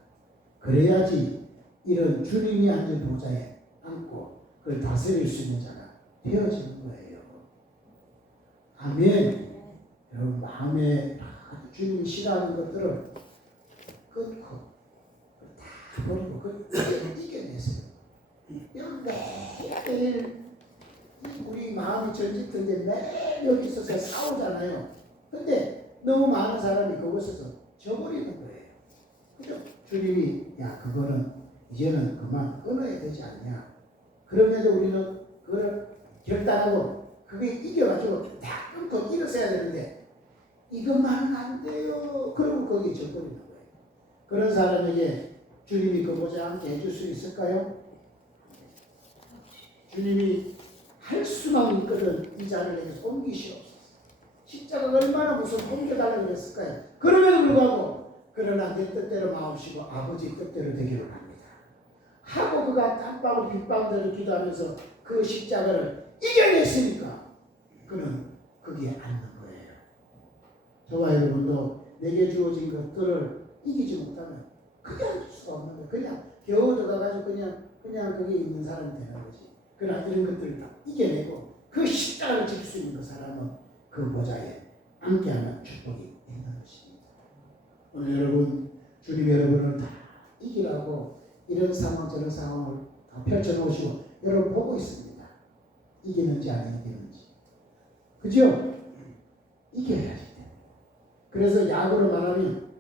그래야지 이런 주님이 앉은 보좌에 앉고 그걸 다스릴 수 있는 자가 되어지는 거예요. 아멘. 여러분 마음에 주님이 싫어하는 것들을 끊고 다 버리고 그걸 이겨내세요. 여러분 매일 우리 마음이 전짓던데 매일 여기 있어서 싸우잖아요. 근데 너무 많은 사람이 그곳에서 져버리는 거예요. 그죠? 주님이 야 그거는 이제는 그만 끊어야 되지 않냐. 그러면서 우리는 그걸 결단하고 그게 이겨가지고 다 끊고 일어서야 되는데 이것만은 안 돼요. 그러고 거기에 져버리는 거예요. 그런 사람에게 주님이 그보자 함께 해줄 수 있을까요? 주님이 할 수만 있거든 이 자를 내게서 옮기시옵소서. 십자가가 얼마나 무슨 옮겨달라고 그랬을까요? 그럼에도 불구하고 그러나 내 뜻대로 마옵시고 아버지 뜻대로 되기를 합니다. 하고 그가 땀방울 빗방울대로 기도하면서 그 십자가를 이겨냈으니까 그는 거기에 앉는 거예요. 저와 여러분도 내게 주어진 것들을 이기지 못하면 크게 앉을 수가 없는 거예요. 그냥 겨우 들어가가지고 그냥 거기에 있는 사람이 되는 거지. 그러나 이런 것들을 다 이겨내고 그 십자가를 질 수 있는 그 사람은 그 보좌에 함께하는 축복이 있는 것입니다. 오늘 여러분 주님 여러분을 다 이기라고 이런 상황 저런 상황을 다 펼쳐놓으시고 여러분 보고 있습니다. 이기는지 안 이기는지. 그죠? 이겨야지. 그래서 야구로 말하면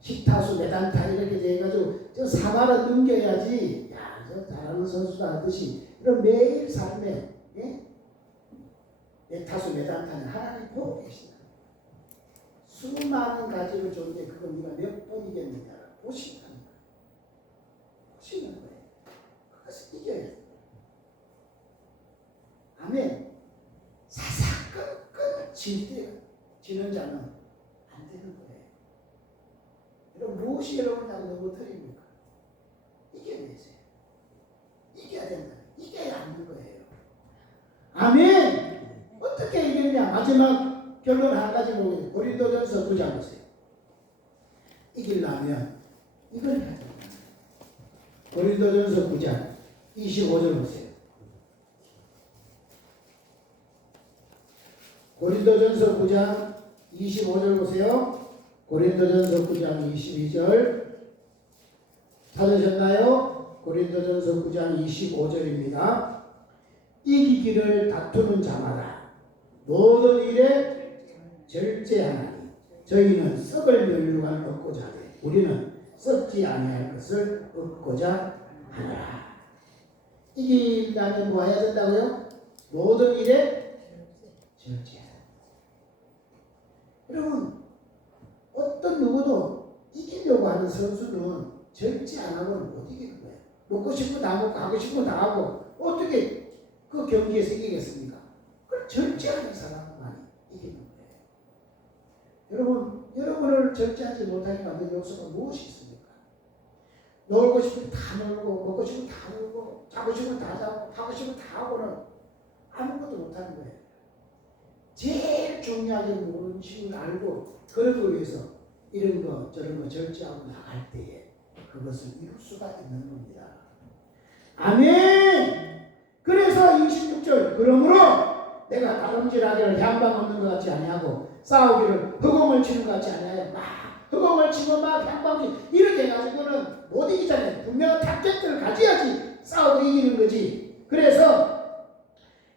식타수 매단타 이렇게 돼가지고 저 사마를 넘겨야지. 야, 저 잘하는 선수다 하듯이 이런 매일 삶에 타수 매단타는 하나님 보고 계시다. 수많은 가지를 줬는데 그걸 네가 몇 번 이겼느냐 보시는 거예요. 그것을 이겨야 돼요. 아멘. 사사건건 지는 자는 안 되는 거예요. 여러분 무엇이 여러분하고 너무 틀립니까? 이겨내세요. 이겨야 된다. 이겨야 하는 거예요. 아멘. 어떻게 이겼냐? 마지막 결론 한 가지 보겠습니다. 고린도전서 9장 보세요. 이기려면 이걸 해야 됩니다. 고린도전서 9장 25절 보세요. 고린도전서 9장 25절 보세요. 고린도전서 9장 22절 찾으셨나요? 고린도전서 9장 25절입니다. 이기기를 다투는 자마다 모든 일에 절제하나니 저희는 썩을 멸류관 얻고자 하되 우리는 썩지 아니할 것을 얻고자 하노라. 이기려면 뭐 해야 된다고요? 모든 일에 절제하라. 여러분 어떤 누구도 이기려고 하는 선수는 절제 안 하고는 못 이기는 거예요. 먹고 싶고 다 먹고 하고 싶고 다 하고 어떻게 그 경기에서 이기겠습니까? 그걸 절제하는 사람만이 이기는 거예요. 여러분을 절제하지 못하게 만든 요소가 무엇이 있습니까? 놀고 싶으면 다 놀고 먹고 싶으면 다 놀고 자고 싶으면 다 자고 하고 싶으면 다 하고는 아무것도 못하는 거예요. 제일 중요하게 뭔지를 알고 그런 걸 위해서 이런 거 저런 거 절제하고 나갈 때에 그것을 이룰 수가 있는 겁니다. 아멘. 그래서 26절 그러므로 내가 다름질하기를 향방 없는 것 같지 아니하고 싸우기를 허공을 치는 것 같지 아니하여 막 허공을 치고 막 향방지 이렇게 해가지고는 못 이기잖아요. 분명한 타겟들을 가져야지 싸우고 이기는 거지. 그래서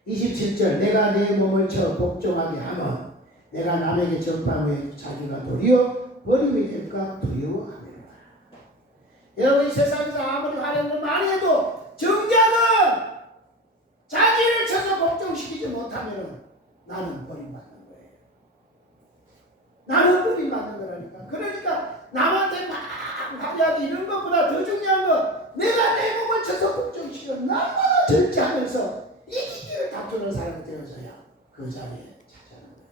27절 내가 내 몸을 쳐 복종하게 하면 내가 남에게 전파 후에 자기가 도리어 버림이 될까 두려워하노라. 여러분 이 세상에서 아무리 하려는 많이 해도 정작은 자기를 쳐서 복종시키지 못하면 나는 버림받는 거예요. 나는 버림받는 거라니까. 그러니까 남한테 막 하려고 이런 것보다 더 중요한 건 내가 내 몸을 쳐서 복종시켜 나만 절제하면서 이기기를 다투는 사람이 되어서야 그 자리에 차지하는 거예요.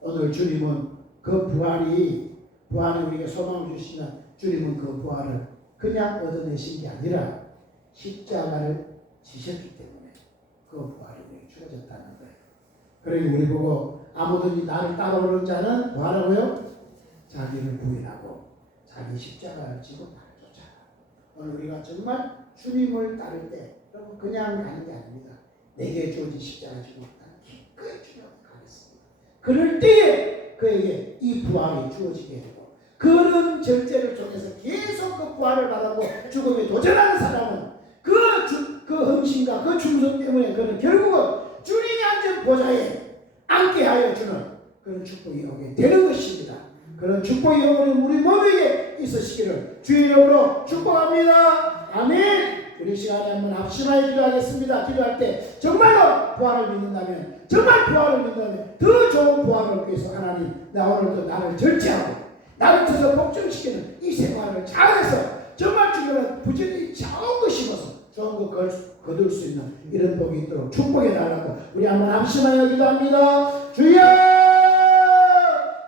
오늘 주님은 그 부활이 우리에게 소망을 주시는 주님은 그 부활을 그냥 얻어내신 게 아니라 십자가를 지셨기 때문에 그 부활이 우리에게 주어졌다는 거예요. 그러니 우리 보고 아무든지 나를 따라오는 자는 뭐하라고요? 자기를 부인하고 자기 십자가를 지고 나를 쫓아라. 오늘 우리가 정말 주님을 따를 때 여러분 그냥 가는 게 아닙니다. 내게 주어진 십자가 지고 나는 기꺼이 주님을 가겠습니다. 그럴 때에 그에게 이 부활이 주어지게 되고 그런 절제를 통해서 계속 그 부활을 바라고 죽음에 도전하는 사람은 그 헌신과 그 충성 때문에 그는 결국은 주님이 앉은 보좌에 앉게 하여 주는 그런 축복이 오게 되는 것입니다. 그런 축복이 오는 우리 모두에게 있으시기를 주의 이름으로 축복합니다. 아멘. 우리 시간에 한번 합심하여 기도하겠습니다. 기도할 때 정말로 부활을 믿는다면 정말 부활을 믿는다면 더 좋은 부활을 얻기 위해서 하나님 나 오늘도 나를 절제하고 나를 쳐서 복종시키는 이 생활을 잘해서 정말 주님은 부지런히 좋은 거 심어서 좋은 거 거둘 수 있는 이런 복이 있도록 축복해 달라고 우리 한번 합심하여 기도합니다. 주여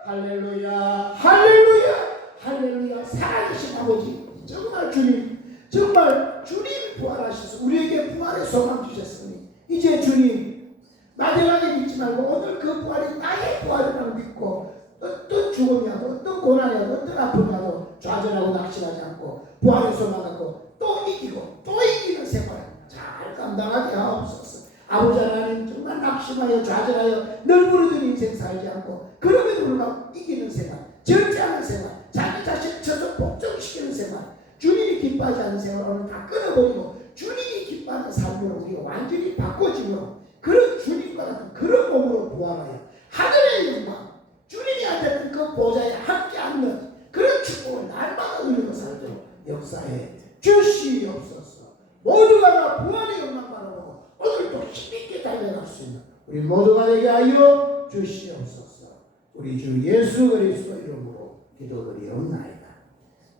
할렐루야 할렐루야 할렐루야. 살아계신 아버지 정말 주님 정말 주님 부활하셔서 우리에게 부활의 소망 주셨으니 이제 주님 막연하게 믿지 말고 오늘 그 부활이 나의 부활이라고 믿고 어떤 죽음이라도 어떤 고난이라도 어떤 아픔이라도 좌절하고 낙심하지 않고 부활의 소망 갖고 또 이기고 또 이기는 생활 잘 감당하게 하옵소서. 아버지 하나님 정말 낙심하여 좌절하여 늘 부르던 인생 살지 않고 그럼에도 불구하고 이기는 생활 절제하는 생활 자기 자신을 쳐서 복종시키는 생활 주님이 기뻐하지 않는 생활 오늘 다 끊어버리고 주님이 기뻐하는 삶으로 우리가 완전히 바꿔지므로 그런 주님과 같은 그런 몸으로 부활하여 하늘의 영광 주님이 앉았던 그 보좌에 함께 앉는 그런 축복을 날마다 누리고 살도록 역사에 주시옵소서. 모두가 다 부활의 영광 바라보고 오늘도 힘있게 달려갈 수 있는 우리 모두가 되게 하여 주시옵소서. 우리 주 예수 그리스도 이름으로 기도드리옵나이다.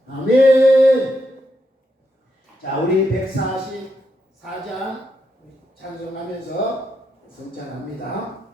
아멘. 자, 우리 144장 찬송하면서 성찬합니다.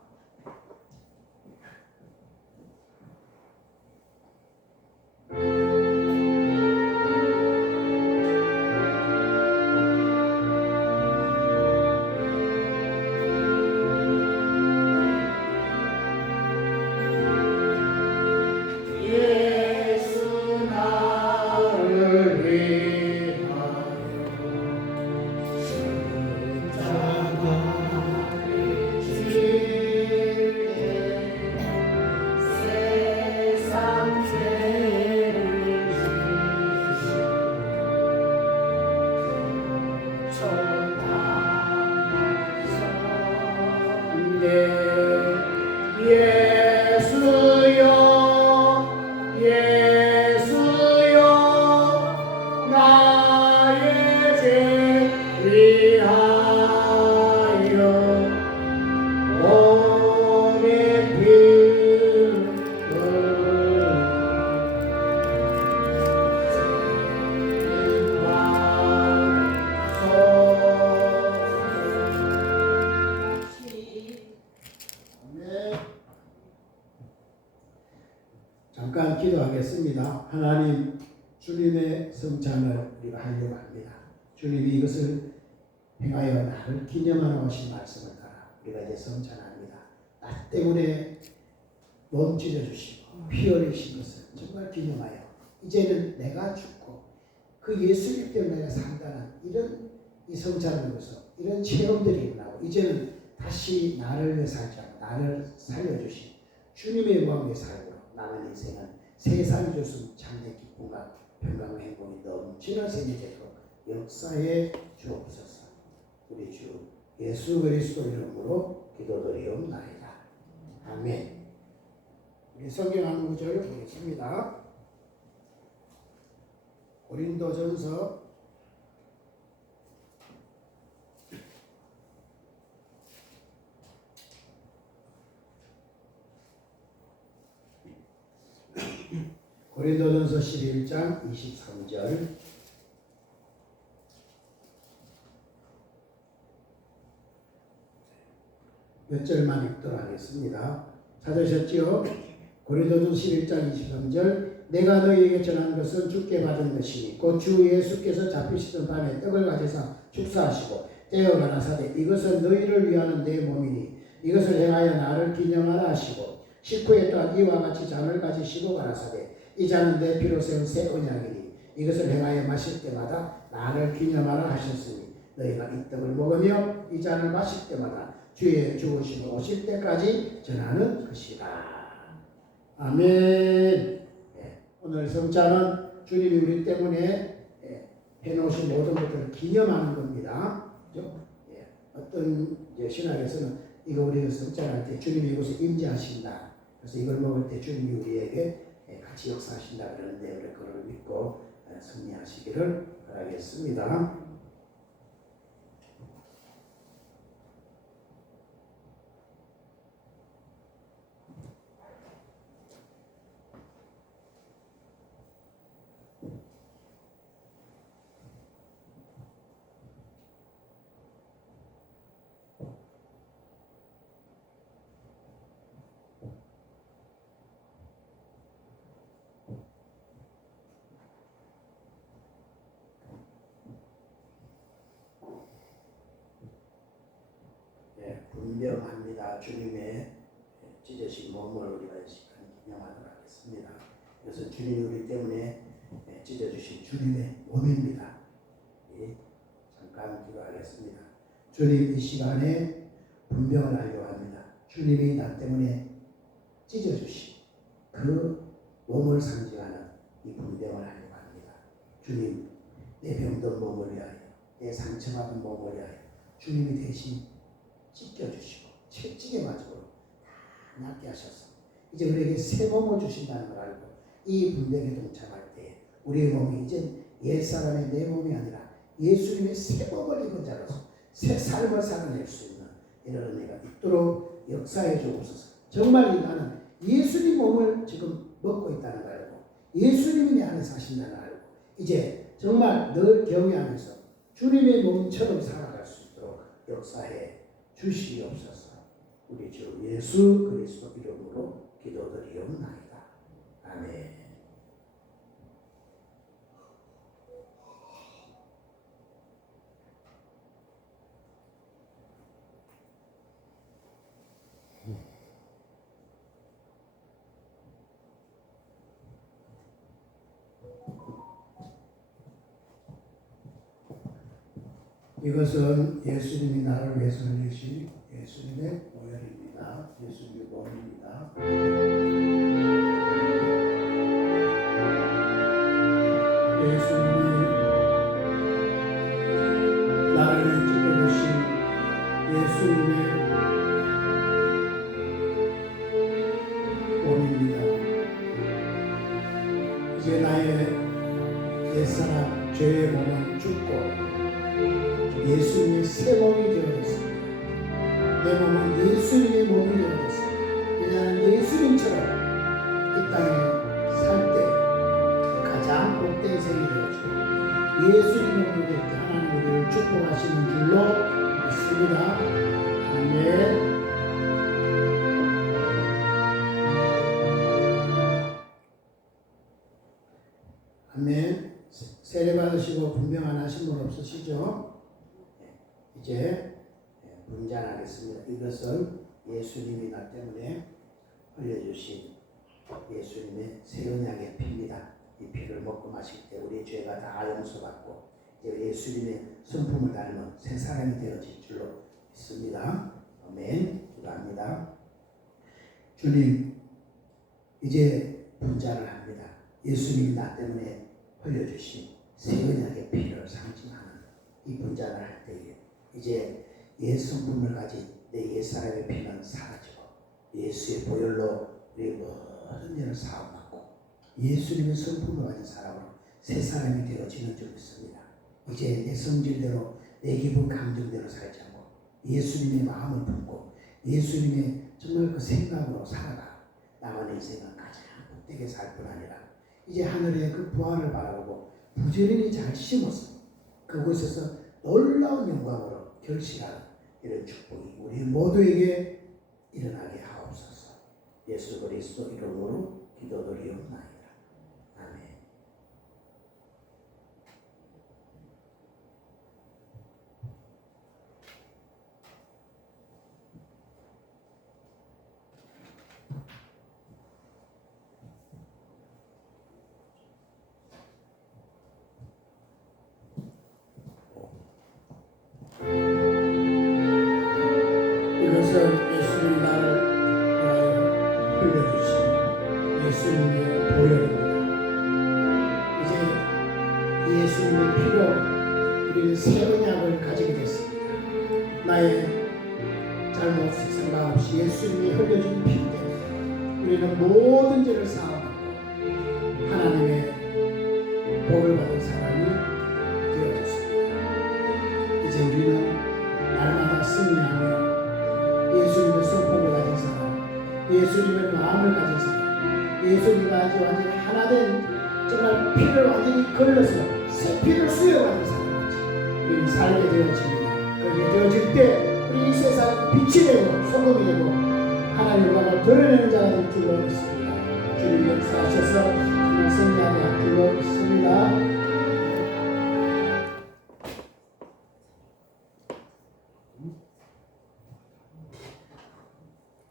잠깐 기도하겠습니다. 하나님 주님의 성찬을 우리가 하려고 합니다. 주님이 이것을 행하여 나를 기념하러 오신 말씀을 따라 우리가 이제 성찬합니다. 나 때문에 몸 찢어주시고 피 흘리신 것을 정말 기념하여 이제는 내가 죽고 그 예수님 때문에 내가 산다는 이런 이 성찬을 위해서 이런 체험들이 일어나고 이제는 다시 나를 위해 살지 않고 나를 살려주신 주님의 영광에 살고 남은 인생은 세상이 주신 참된 기쁨과 평강과 행복이 넘치는 생이 되도록 역사에 주옵소서. 우리 주 예수 그리스도 이름으로 기도드리옵나이다. 아멘. 우리 성경 한 구절 보겠습니다. 고린도전서 11장 23절 몇 절만 읽도록 하겠습니다. 찾으셨지요? 고린도전서 11장 23절 내가 너희에게 전한 것은 주께 받은 것이니 곧 주 예수께서 잡히시던 밤에 떡을 가져서 축사하시고 떼어 가라사대 이것은 너희를 위하는 내 몸이니 이것을 행하여 나를 기념하라 하시고 식후에 또한 이와 같이 잔을 가지시고 가라사대 이 잔은 내 피로 세운 새 언약이니 이것을 행하여 마실 때마다 나를 기념하라 하셨으니 너희가 이 떡을 먹으며 이 잔을 마실 때마다 주의 죽으심을 오실 때까지 전하는 것이라. 아멘. 오늘 성찬은 주님이 우리 때문에 해놓으신 모든 것들을 기념하는 겁니다. 그렇죠? 어떤 신학에서는 이거 우리가 성찬할 때 주님이 이곳에 임재하신다. 그래서 이걸 먹을 때 주님이 우리에게 같이 역사하신다 그러는데 우리 그걸 믿고 승리하시기를 바라겠습니다. 분명합니다. 주님의 찢어진 몸을 우리가 이 시간 기념하도록 하겠습니다. 그래서 주님이 우리 때문에 찢어주신 주님의 몸입니다. 잠깐 기도하겠습니다. 주님 이 시간에 분명을 하려고 합니다. 주님이 나 때문에 찢어주신 그 몸을 상징하는 이 분명을 하려고 합니다. 주님 내 병든 몸을 위하여 내 상처받은 몸을 위하여 주님이 대신 찢겨주시고 채찍에 맞고 다 낫게 하셔서 이제 우리에게 새 몸을 주신다는 걸 알고 이 분명에 동참할 때 우리의 몸이 이제 옛사람의 내 몸이 아니라 예수님의 새 몸을 입은 자로서 새 삶을 살아낼 수 있는 이런 은혜가 있도록 역사해 주옵소서. 정말 나는 예수님 몸을 지금 먹고 있다는 걸 알고 예수님이 내 안에 사신다는 걸 알고 이제 정말 늘 경외하면서 주님의 몸처럼 살아갈 수 있도록 역사해 주시옵소서. 우리 주 예수 그리스도 이름으로 기도드리옵나이다. 아멘. 이것은 예수님이 나를 위해서 흘리신 예수님의 보혈입니다. 예수님의 몸입니다. 예수님이 나를 위해 찢겨주신 예수님의 몸입니다. 이제 나의 옛사람 죄의 몸은 죽고 예수님의 새 몸이 되어졌습니다. 내 몸은 예수님의 몸이 되어졌습니다. 이제 나는 예수님처럼 이 땅에 살 때 가장 복된 생이 되어주고 예수님의 몸이 될 때 하나님 우리를 축복하시는 줄로 믿습니다. 아멘. 아멘. 세례 받으시고 분명 안 하신 분 없으시죠? 이제 분잔하겠습니다. 이것은 예수님이 나 때문에 흘려주신 예수님의 새 언약의 피입니다. 이 피를 먹고 마실 때 우리의 죄가 다 용서받고 이제 예수님의 성품을 닮은 새 사람이 되어질 줄로 믿습니다. 아멘. 기도합니다. 주님 이제 분잔을 합니다. 예수님이 나 때문에 흘려주신 새 언약의 피를 상징하는 이 분잔을 할 때에 이제 옛 성품을 가진 내 옛사람의 피는 사라지고 예수의 보혈로 우리의 모든 죄를 사함받고 예수님의 성품을 가진 사람으로 새 사람이 되어지는 줄 믿습니다. 이제 내 성질대로 내 기분 감정대로 살지 않고 예수님의 마음을 품고 예수님의 정말 그 생각으로 살아가 나만의 인생은 가장 복되게 살 뿐 아니라 이제 하늘의 그 부활을 바라보고 부지런히 잘 심어서 그곳에서 놀라운 영광으로 결실하는 이런 축복이 우리 모두에게 일어나게 하옵소서. 예수 그리스도 이름으로 기도드리옵나이다. 예수님이 나를 위하여 흘려주신 예수님의 보혈입니다. 이제 예수님의 피로 우리는 새 언약을 가지게 됐습니다. 나의 잘못 상관없이 예수님이 흘려준 피 때문에 우리는 모든 죄를 사함받고 하나님의 복을 받은 사람이 되어졌습니다. 이제 우리는 날마다 승리하며 예수님의 성품을 가진 사람, 예수님의 마음을 가진 사람, 예수님과 아주 완전히 하나 된 정말 피를 완전히 걸러서 새 피를 수여하는 사람같이 우리는 살게 되어집니다. 그렇게 되어질 때 우리 이 세상 빛이 되고 소금이 되고 하나님의 영광을 드러내는 자가 될 줄로 믿습니다. 주님 역사하셔서 정말 승리하게 할 줄로 믿습니다.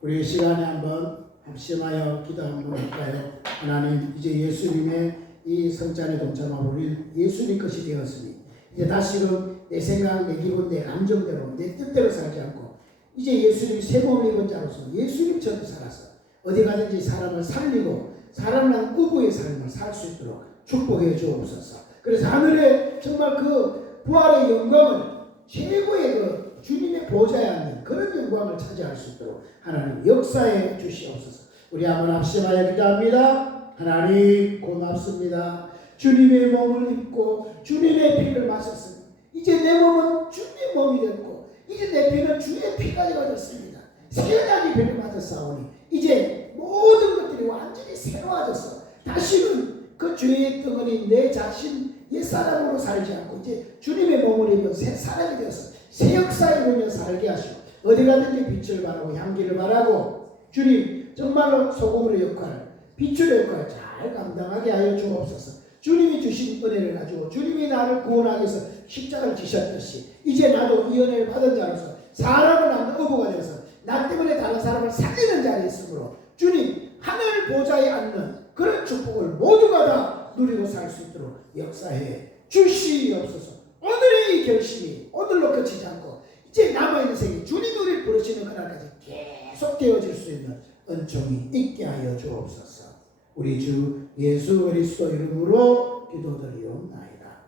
우리 이 시간에 한번 합심하여 기도 한번 할까요? 하나님, 이제 예수님의 이 성찬에 동참하고 우리는 예수님 것이 되었으니 이제 다시금 내 생각, 내 기분, 내 감정대로, 내 뜻대로 살지 않고 이제 예수님이 새 몸을 입은 자로서 예수님처럼 살아서 어디 가든지 사람을 살리고 사람을 꾸부의 삶을 살 수 있도록 축복해 주옵소서. 그래서 하늘에 정말 그 부활의 영광을 최고의 그 주님의 보좌에 앉는 그런 영광을 차지할 수 있도록 하나님 역사해 주시옵소서. 우리 한번 합심하여 기도합니다. 하나님 고맙습니다. 주님의 몸을 입고 주님의 피를 마셨습니다. 이제 내 몸은 주님의 몸이 됐고 이제 내 피는 주의 피까지가 됐습니다. 새하나님 피를 맞았사오니 이제 모든 것들이 완전히 새로워져서 다시는 그 죄의 덩어리 내 자신 옛사람으로 살지 않고 이제 주님의 몸을 입은 새 사람이 되어서 새 역사에 이루며 살게 하시고 어디 가든지 빛을 발하고 향기를 발하고 주님 정말로 소금의 역할, 빛의 역할 잘 감당하게 하여 주옵소서. 주님이 주신 은혜를 가지고 주님이 나를 구원하기 위해서 십자가를 지셨듯이 이제 나도 이 은혜를 받은 자로서 사람을 낳는 어부가 되어서 나 때문에 다른 사람을 살리는 자리에 있으므로 주님 하늘 보좌에 앉는 그런 축복을 모두가 다 누리고 살 수 있도록 역사해 주시옵소서. 오늘의 이 결심이 오늘로 그치지 않고 이제 남아있는 생에 주님이 우리를 부르시는 그날까지 계속 되어질 수 있는 은총이 있게 하여 주옵소서. 우리 주 예수 그리스도 이름으로 기도드리옵나이다.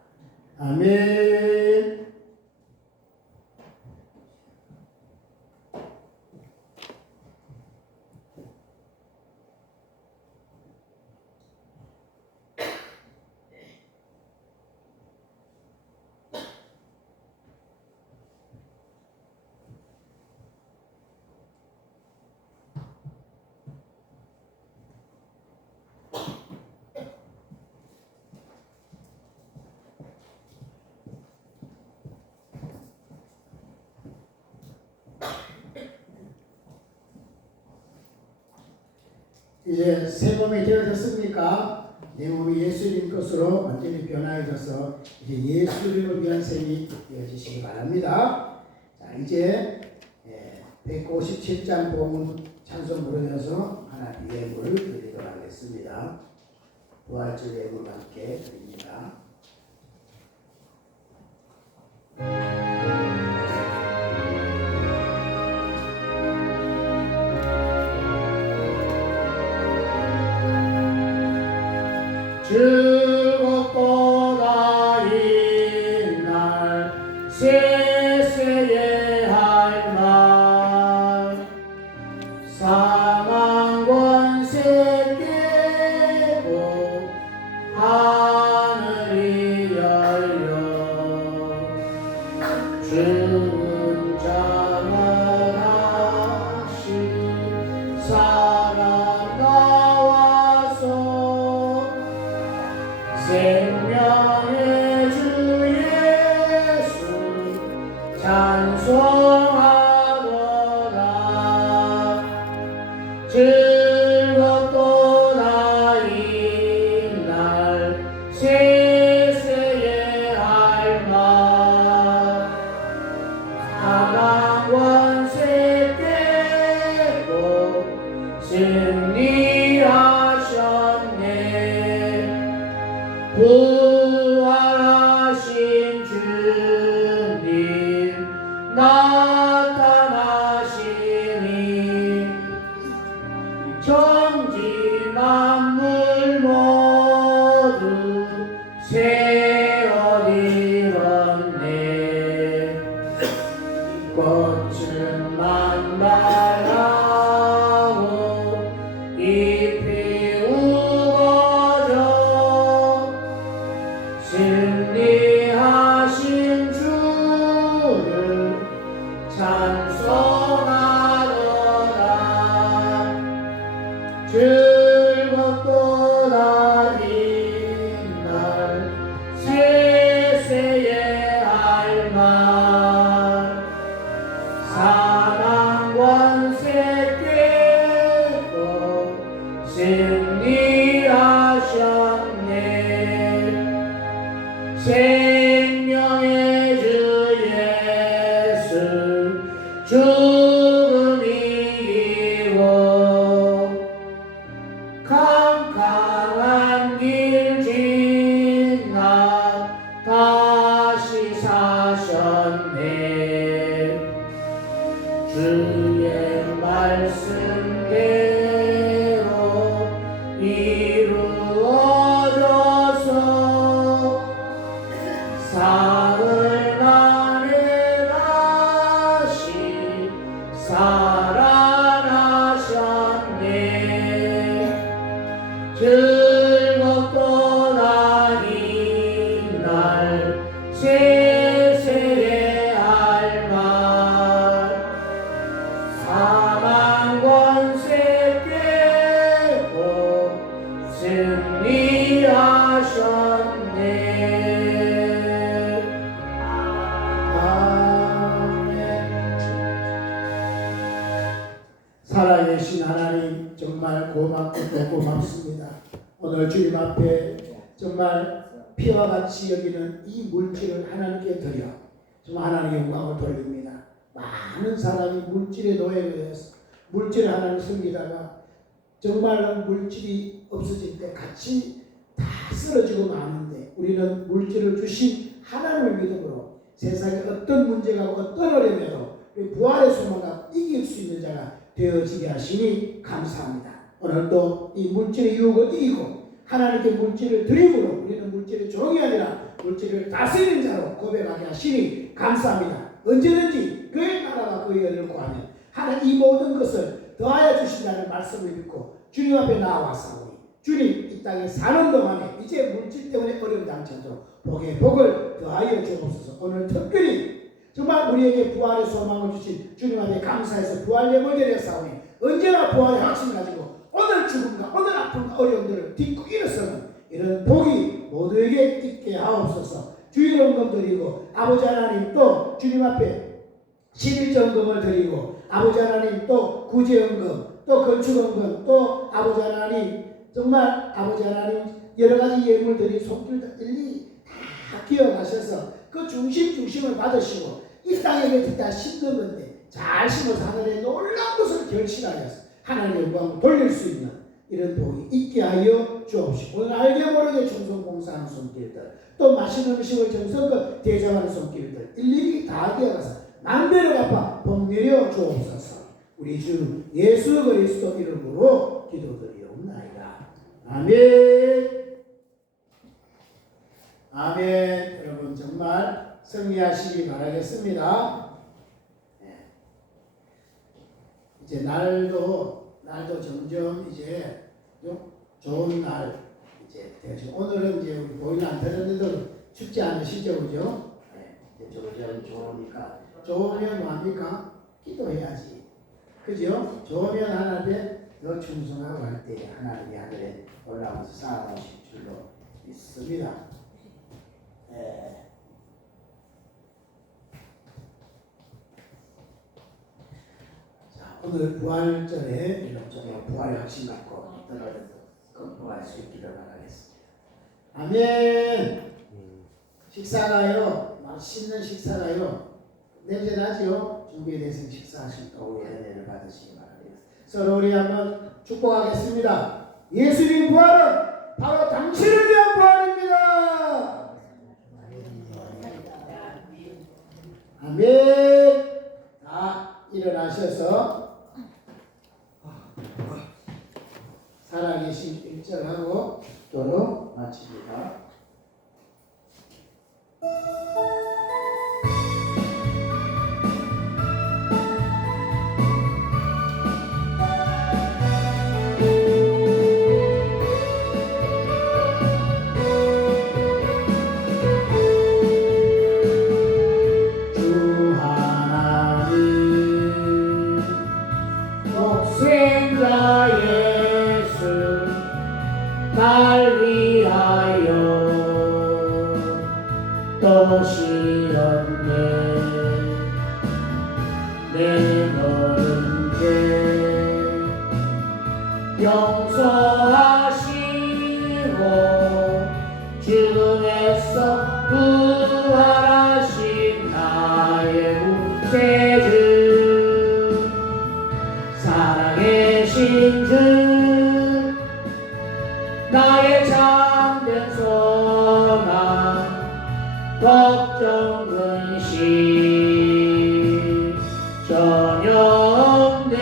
아멘. 이제 새 몸이 되어졌습니까? 내 몸이 예수님 것으로 완전히 변화해져서 이제 예수님을 위한 생이 되어지시기 바랍니다. 자, 이제 157장 봉헌 찬송 부르면서 하나님 예물을 드리도록 하겠습니다. 부활절 예물과 함께 드립니다. 즐겁도다 이날 세세의 할 날 사망 권세 깨고 하늘이 승리하신 주를 찬송하노라. 즐겁도다 이날 세세의 할말 사망 권세 깨고 승리하셨네. 생명의 주 예수 죽음이 이기고 캄캄한 길 지나 다시 사셨네. 주의 말씀대로 이루어져서 사흘 만에 다시 살아나셨네. 즐겁도다 이날 세세의 할말 사망 권세 깨고 승리하셨네. 아멘. 살아계신 하나님 정말 고맙고 또 고맙습니다. 오늘 주님 앞에 정말 피와 같이 여기는 이 물질을 하나님께 드려 정말 하나님의 영광을 돌립니다. 많은 사람이 물질의 노예에서 물질을 하나님 섬기다가 정말 물질이 없어질 때 같이 다 쓰러지고 마는데 우리는 물질을 주신 하나님을 믿음으로 세상에 어떤 문제가 어떤 어려움에도 부활의 소망과 이길 수 있는 자가 되어지게 하시니 감사합니다. 오늘도 이 물질의 유혹을 이기고 하나님께 물질을 드림으로 우리는 물질의 종이 아니라 물질을 다스리는 자로 고백하게 하시니 감사합니다. 언제든지 그의 나라와 그의 의를 구하면 하나님 이 모든 것을 더하여 주신다는 말씀을 믿고 주님 앞에 나와서 주님 이 땅에 사는 동안에 이제 물질 때문에 어려움 당쳐도 복에 복을 더하여 주옵소서. 오늘 특별히 정말 우리에게 부활의 소망을 주신 주님 앞에 감사해서 부활 예물 드렸사오니 언제나 부활의 확신을 가지고 오늘 죽음과 오늘 아픔과 어려움들을 딛고 일어서는 이런 복이 모두에게 있게 하옵소서. 주일원금 드리고 아버지 하나님 또 주님 앞에 11전금을 드리고 아버지 하나님 또 구제연금 또 건축원금 또 아버지 하나님 정말 아버지 하나님 여러가지 예물들이 손길도 일일이 다 기억하셔서 그 중심을 받으시고 이 땅에 다 심는 건데 잘 심어서 하늘에 놀라운 것을 결실하여서 하나님의 영광을 돌릴 수 있는 이런 복이 있게 하여 주옵시고 오늘 알게 모르게 충성봉사하는 손길들 또 맛있는 음식을 정성껏 대접하는 손길들 일일이 다 기억해서 만배로 갚아 복 내려 주옵소서. 우리 주 예수 그리스도 이름으로 기도드리옵나이다. 아멘. 아멘. 여러분 정말 승리하시기 바라겠습니다. 네. 이제 날도 점점 이제 좋은 날 이제 되죠. 오늘은 이제 우리 보이는 안 되는데도 춥지 않으시죠, 그죠? 네. 이제 점점 좋으니까 좋으면 뭐합니까? 기도해야지, 그죠? 좋으면 하나님께 더 충성하고 할 때 하나님이 하늘에 올라와서 살아오실 줄로 믿습니다. 네. 자, 오늘 부활절에 이런 부활의 확신 갖고 떠나서 건강할 수 있기를 바라겠습니다. 아멘. 식사가요, 맛있는 식사가요, 냄새 나죠? 준비되신 식사하실 때 오후에 은혜를 받으시기 바랍니다. 서로 우리 한번 축복하겠습니다. 예수님 부활은 바로 당신을 위한 부활입니다. 아멘. 다 일어나셔서 살아계신 일절하고 기도로 마칩니다. 뜻이었네. 내 모든 죄 용서하시고 죽음에서 부활하신 나의 구세주 살아계신 주 나의 참된 소망 걱정 근심 전혀 없네.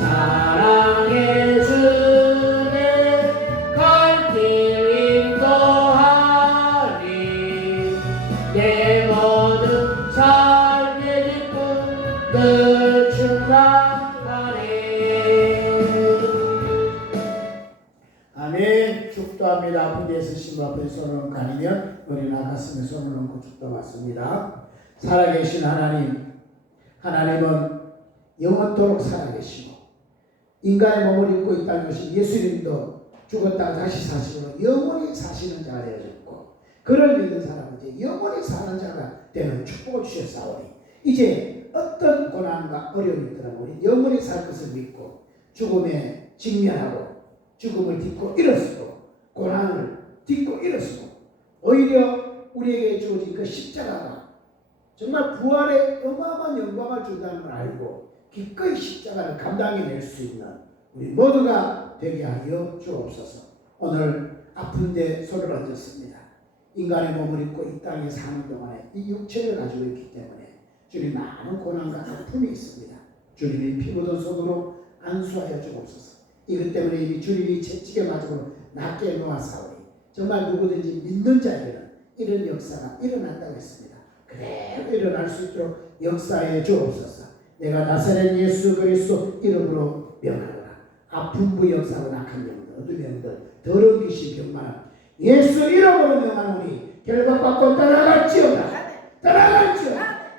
사랑해 주네 갈 길 인도하리 내 모든 삶의 기쁨 늘 충만하네. 아멘. 축도합니다. 아픈 데 있으신 분 앞에 손을 가리면 머리나 가슴에 손을 얹고 축도받습니다. 살아계신 하나님, 하나님은 영원토록 살아계시고 인간의 몸을 입고 이 땅에 오신 예수님도 죽었다가 다시 사시고 영원히 사시는 자가 되어졌고 그를 믿는 사람은 이제 영원히 사는 자가 되는 축복을 주셨사오니 이제 어떤 고난과 어려움이 있더라도 우리 영원히 살 것을 믿고 죽음에 직면하고 죽음을 딛고 일어서고 고난을 딛고 일어서고 오히려 우리에게 주어진 그 십자가가 정말 부활에 어마어마한 영광을 준다는 걸 알고 기꺼이 십자가를 감당해낼 수 있는 우리 모두가 되게 하여 주옵소서. 오늘 아픈데 손을 얹었습니다. 인간의 몸을 입고 이 땅에 사는 동안에 이 육체를 가지고 있기 때문에 주님 많은 고난과 아픔이 있습니다. 주님이 피 묻은 손으로 안수하여 주옵소서. 이것 때문에 이미 주님이 채찍에 맞으고 낫게 놓았사오니 정말 누구든지 믿는 자에게는 이런 역사가 일어난다고 했습니다. 그대로 일어날 수 있도록 역사해 주옵소서. 내가 나사렛 예수 그리스도 이름으로 명하노라. 아픈 부역사로 낙한 영들, 어둠 영들, 더러운 귀신 병만한 예수 이름으로 명하노니 결박받고 떠나갈지어다.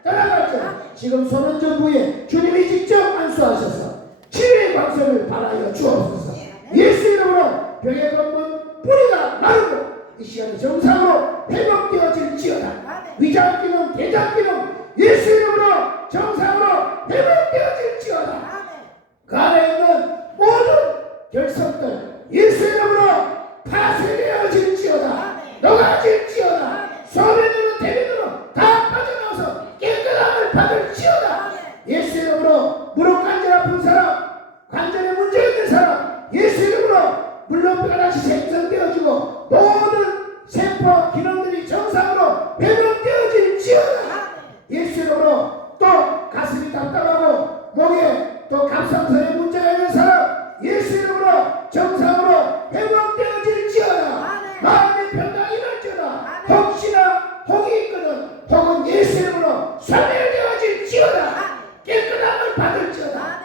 떠나갈지어다. 지금 손은전부에 주님이 직접 안수하셔서 치유의 광선을 발하여 주옵소서. 예수 이름으로 병에 걸린 뿌리가 마르고 이 시간에 정상으로 회복되어질지어다. 위장기능, 대장기능 예수 이름으로 정상으로 회복되어질지어다. 그 안에 있는 모든 결석들 예수 이름으로 파쇄되어질지어다. 녹아질지어다. 소변으로 대변으로 다 빠져나와서 깨끗함을 받을지어다. 예수 이름으로 무릎 관절 아픈 사람, 관절에 문제 있는 사람 예수 이름으로 물렁뼈가 다시 생성되어지고 모든 세포 기능들이 정상으로 회복되어질지어다. 예수 이름으로 또 가슴이 답답하고 목에 또 갑상선에 문제가 있는 사람 예수 이름으로 정상으로 회복되어질지어다. 마음의 평강이 날지어다. 혹시나 혹이 있거든 혹은 예수 이름으로 소멸되어질지어다. 깨끗함을 받을지어다.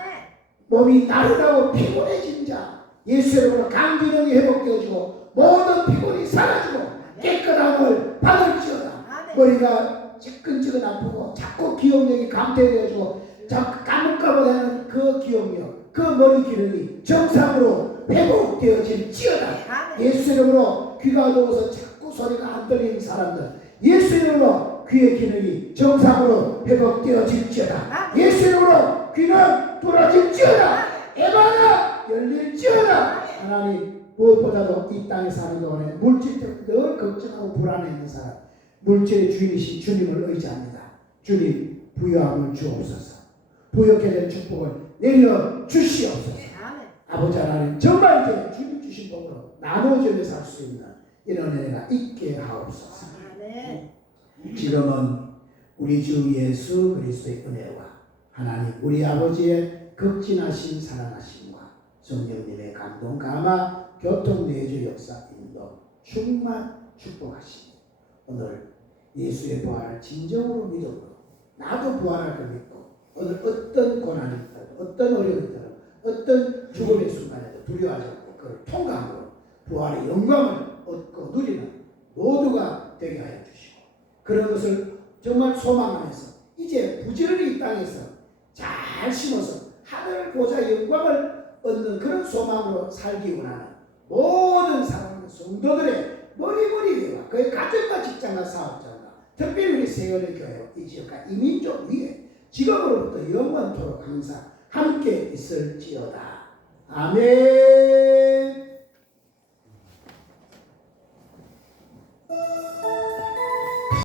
몸이 나른하고 피곤해진 자 예수 이름으로 간 기능이 회복되어지고 모든 피곤이 사라지고 깨끗함을 받을지어다. 머리가 지끈지끈 아프고 자꾸 기억력이 감퇴되어지고 자꾸 까먹까먹하는 그 기억력 그 머리 기능이 정상으로 회복되어질지어다. 예수 이름으로 귀가 어두워서 자꾸 소리가 안 들리는 사람들 예수 이름으로 귀의 기능이 정상으로 회복되어질지어다. 예수 이름으로 귀는 뚫어질지어다. 에바가 열릴지어다. 하나님 무엇보다도 이 땅에 사는 동안에 물질 늘 걱정하고 불안해 있는 사람 물질의 주인이신 주님을 의지합니다. 주님 부여함을 주옵소서. 부여케 된 축복을 내려 주시옵소서. 아버지 하나님 정말 이제 주님 주신 복으로 나누어지며 살 수 있는 이런 은혜가 있게 하옵소서. 지금은 우리 주 예수 그리스도의 은혜와 하나님 우리 아버지의 극진하신 사랑하심과 성령님의 감동 감화 교통 내주 역사 인도 충만 축복하시니 오늘 예수의 부활을 진정으로 믿음으로 나도 부활할 걸 믿고 오늘 어떤 고난이 있더라도 어떤 어려움이 있더라도 어떤 죽음의 순간에도 두려워하지 않고 그걸 통과함으로 부활의 영광을 얻고 누리는 모두가 되게 하여 주시고 그런 것을 정말 소망하면서 이제 부지런히 이 땅에서 잘 심어서 하늘 보좌 영광을 얻는 그런 소망으로 살기 원하는 모든 사랑하는 성도들의 머리머리와 그 가정과 직장과 사업장과 특별히 우리 세월의 교회 이 지역과 이민족 위에 지금으로부터 영원토록 항상 함께 있을지어다. 아멘.